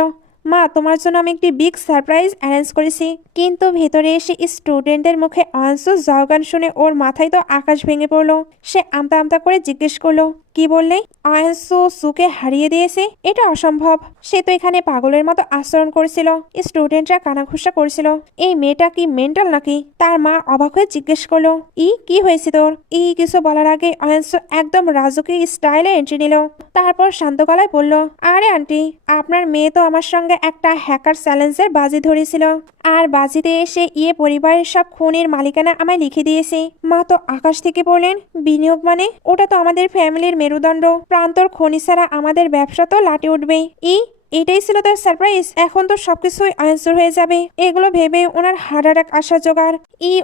মা, তোমার জন্য আমি একটি বিগ সারপ্রাইজ অ্যারেঞ্জ করেছি। কিন্তু ভেতরে এসে স্টুডেন্টদের মুখে অয়ানসু জয়গান শুনে ওর মাথায় তো আকাশ ভেঙে পড়লো। সে আমতা আমতা করে জিজ্ঞেস করলো, কি বললে? অয়ানসু সুকে হারিয়ে দিয়েছে? এটা অসম্ভব, সে তো এখানে পাগলের মতো আচরণ করেছিল। স্টুডেন্টরা কানাঘুষা করছিল। এই মেয়েটা কি মেন্টাল নাকি? তার মা অবাক হয়ে জিজ্ঞেস করলো, কি হয়েছে তোর? কিছু বলার আগে অয়ানসু একদম রাজকীয় স্টাইলে এন্ট্রি নিল। তারপর শান্ত গলায় বলল, আরে আন্টি, আপনার মেয়ে তো আমার সঙ্গে একটা হ্যাকার চ্যালেঞ্জের বাজি ধরেছিল, আর বাজিতে এসে পরিবারের সব খুনের মালিকানা আমায় লিখে দিয়েছে। মা তো আকাশ থেকে বললেন, বিনিয়োগ মানে? ওটা তো আমাদের ফ্যামিলির মেরুদণ্ড, প্রান্তর খনি ছাড়া আমাদের ব্যবসা তো লাটে উঠবে। এটাই ছিল তার সারপ্রাইজ। এখন তো সবকিছুই আনসার হয়ে যাবে। এগুলো ভেবে ওনার হার্ট অ্যাটাক আসা জোগাড়।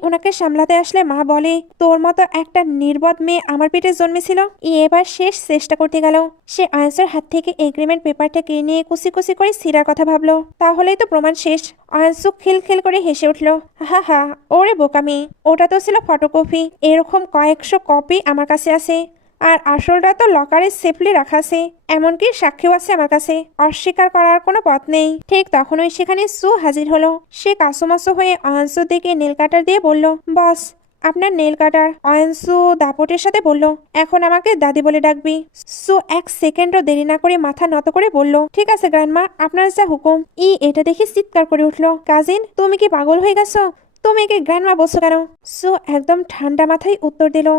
ওনাকে সামলাতে আসলে মা বলে, তোর মতো একটা নির্বোধ মেয়ে আমার পেটে জন্মেছিল। এবার শেষ চেষ্টা করতে গেল। সে আনসার হাত থেকে এগ্রিমেন্ট পেপারটা কিনে নিয়ে কুচি কুচি করে সিরার কথা ভাবলো। তাহলেই তো প্রমাণ শেষ। আনসু খিলখিল করে হেসে উঠল, হা হা, ওরে বোকামি, ওটা তো ছিল ফটোকপি। এরকম কয়েকশো কপি আমার কাছে আছে। আর আসলটা তো লকারে সেফলি রাখা আছে, এমনকি সাক্ষীও আছে আমার কাছে, অস্বীকার করার কোনো পথ নেই। ঠিক তখনই সেখানে সু হাজির হলো। সে কাসুমাসু হয়ে অয়নসুর দিকে নেল কাটার দিয়ে বলল, বস আপনার নেল কাটার। অয়নসু দাপটের সাথে বলল, এখন আমাকে দাদি বলে ডাকবি। সু এক সেকেন্ডও দেরি না করে মাথা নত করে বলল, ঠিক আছে গ্র্যান্ডমা, আপনার যা হুকুম। এটা দেখে চিৎকার করে উঠল, কাজিন তুমি কি পাগল হয়ে গেছো? তুমি একে গ্র্যান্ডমা বলছো কেন? সু একদম ঠান্ডা মাথায় উত্তর দিল,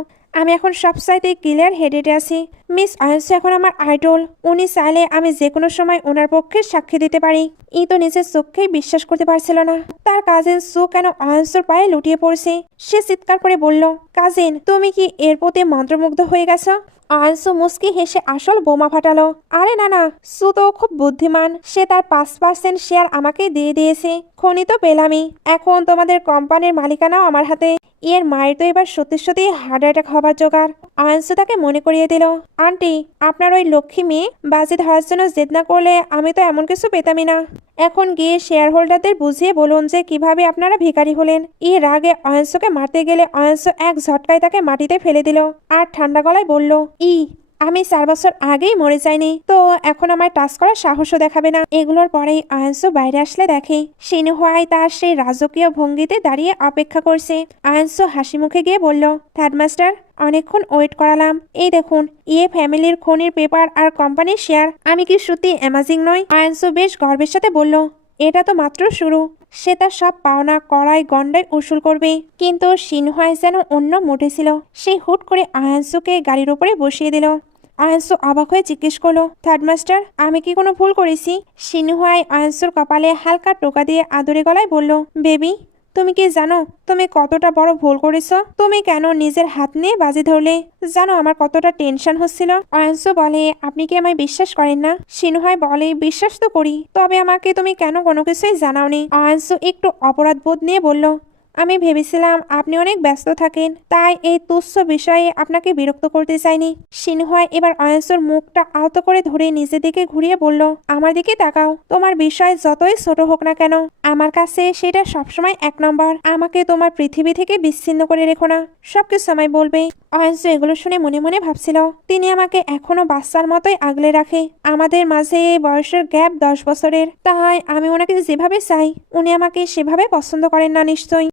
আমি এখন সব সাইডে ক্লিয়ার হেডেডে আছি। মিস অয়নসু এখন আমার আইডল। উনি চাইলে আমি যে কোনো সময় ওনার পক্ষে সাক্ষী দিতে পারি। তো নিজের চোখকেই বিশ্বাস করতে পারছিল না। তার কাজিন সু কেন অয়নসুর পায়ে লুটিয়ে পড়ছে। সে চিৎকার করে বলল, কাজিন তুমি কি এর প্রতি মন্ত্রমুগ্ধ হয়ে গেছো? অয়নসু মুস্কি হেসে আসল বোমা ফাটালো, আরে না না, সু তো খুব বুদ্ধিমান। সে তার 5% শেয়ার আমাকে দিয়ে দিয়েছে। খনি তো পেলামই, এখন তোমাদের কোম্পানির মালিকানাও আমার হাতে। এর মায়ের তো এবার সত্যি সত্যি হার্ট অ্যাটাক হবার জোগাড়। অয়নসু তাকে মনে করিয়ে দিল, আন্টি আপনার ওই লক্ষ্মী মেয়ে বাজি ধরার জন্য জেদ না করলে আমি তো এমন কিছু পেতামই না। এখন গিয়ে শেয়ার হোল্ডারদের বুঝিয়ে বলুন যে কিভাবে আপনারা ভিখারি হলেন। এর আগে অয়নসুকে মারতে গেলে অয়নসু এক ঝটকায় তাকে মাটিতে ফেলে দিল আর ঠান্ডা গলায় বলল, আমি 4 বছর আগেই মরে যাইনি, তো এখন আমায় টাচ করার সাহসও দেখাবে না। এগুলোর পরেই অয়নসু বাইরে আসলে দেখে সিনহুয়াই তার সেই রাজকীয় ভঙ্গিতে দাঁড়িয়ে অপেক্ষা করছে। অয়নসু হাসি মুখে গিয়ে বলল, হেডমাস্টার অনেকক্ষণ ওয়েট করালাম। এই দেখুন ফ্যামিলির খনির পেপার আর কোম্পানির শেয়ার। আমি কি সত্যি অ্যামাজিং নই? অয়নসু বেশ গর্বের সাথে বলল, এটা তো মাত্র শুরু। সে তার সব পাওনা কড়াই গন্ডায় উসুল করবে। কিন্তু সিনহুয়াই যেন অন্য মোটে ছিল। সে হুট করে আয়ানসুকে গাড়ির উপরে বসিয়ে দিল। আয়ানসু অবাক হয়ে জিজ্ঞেস করলো, থার্ড মাস্টার আমি কি কোনো ভুল করেছি? সিনহুয়াই আয়ানসুর কপালে হালকা টোকা দিয়ে আদরে গলায় বলল, বেবি তুমি কি জানো তুমি কতটা বড় ভুল করেছো? তুমি কেন নিজের হাত নিয়ে বাজি ধরলে? জানো আমার কতটা টেনশন হচ্ছিল। অয়নসু বলে, আপনি কি আমায় বিশ্বাস করেন না? সিনহুয়াই বলে, বিশ্বাস তো করি, তবে আমাকে তুমি কেন কোনো কিছুই জানাওনি? অয়নসু একটু অপরাধ বোধ নিয়ে বলল, আমি ভেবেছিলাম আপনি অনেক ব্যস্ত থাকেন, তাই এই তুচ্ছ বিষয়ে আপনাকে বিরক্ত করতে চাইনি। সিনহুয়াই এবার অয়নসুর মুখটা আলতো করে ধরে নিজের দিকে ঘুরিয়ে বলল, আমার দিকে তাকাও। তোমার বিষয় যতই ছোট হোক না কেন, আমার কাছে সেটা সবসময় 1 নম্বর। আমাকে তোমার পৃথিবী থেকে বিচ্ছিন্ন করে রেখো না, সবকিছু আমায় বলবে। অয়নসু এগুলো শুনে মনে মনে ভাবছিল, তিনি আমাকে এখনো বাচ্চার মতোই আগলে রাখে। আমাদের মাঝে বয়সের গ্যাপ 10 বছরের, তাই আমি ওনাকে যেভাবে চাই উনি আমাকে সেভাবে পছন্দ করেন না নিশ্চয়ই।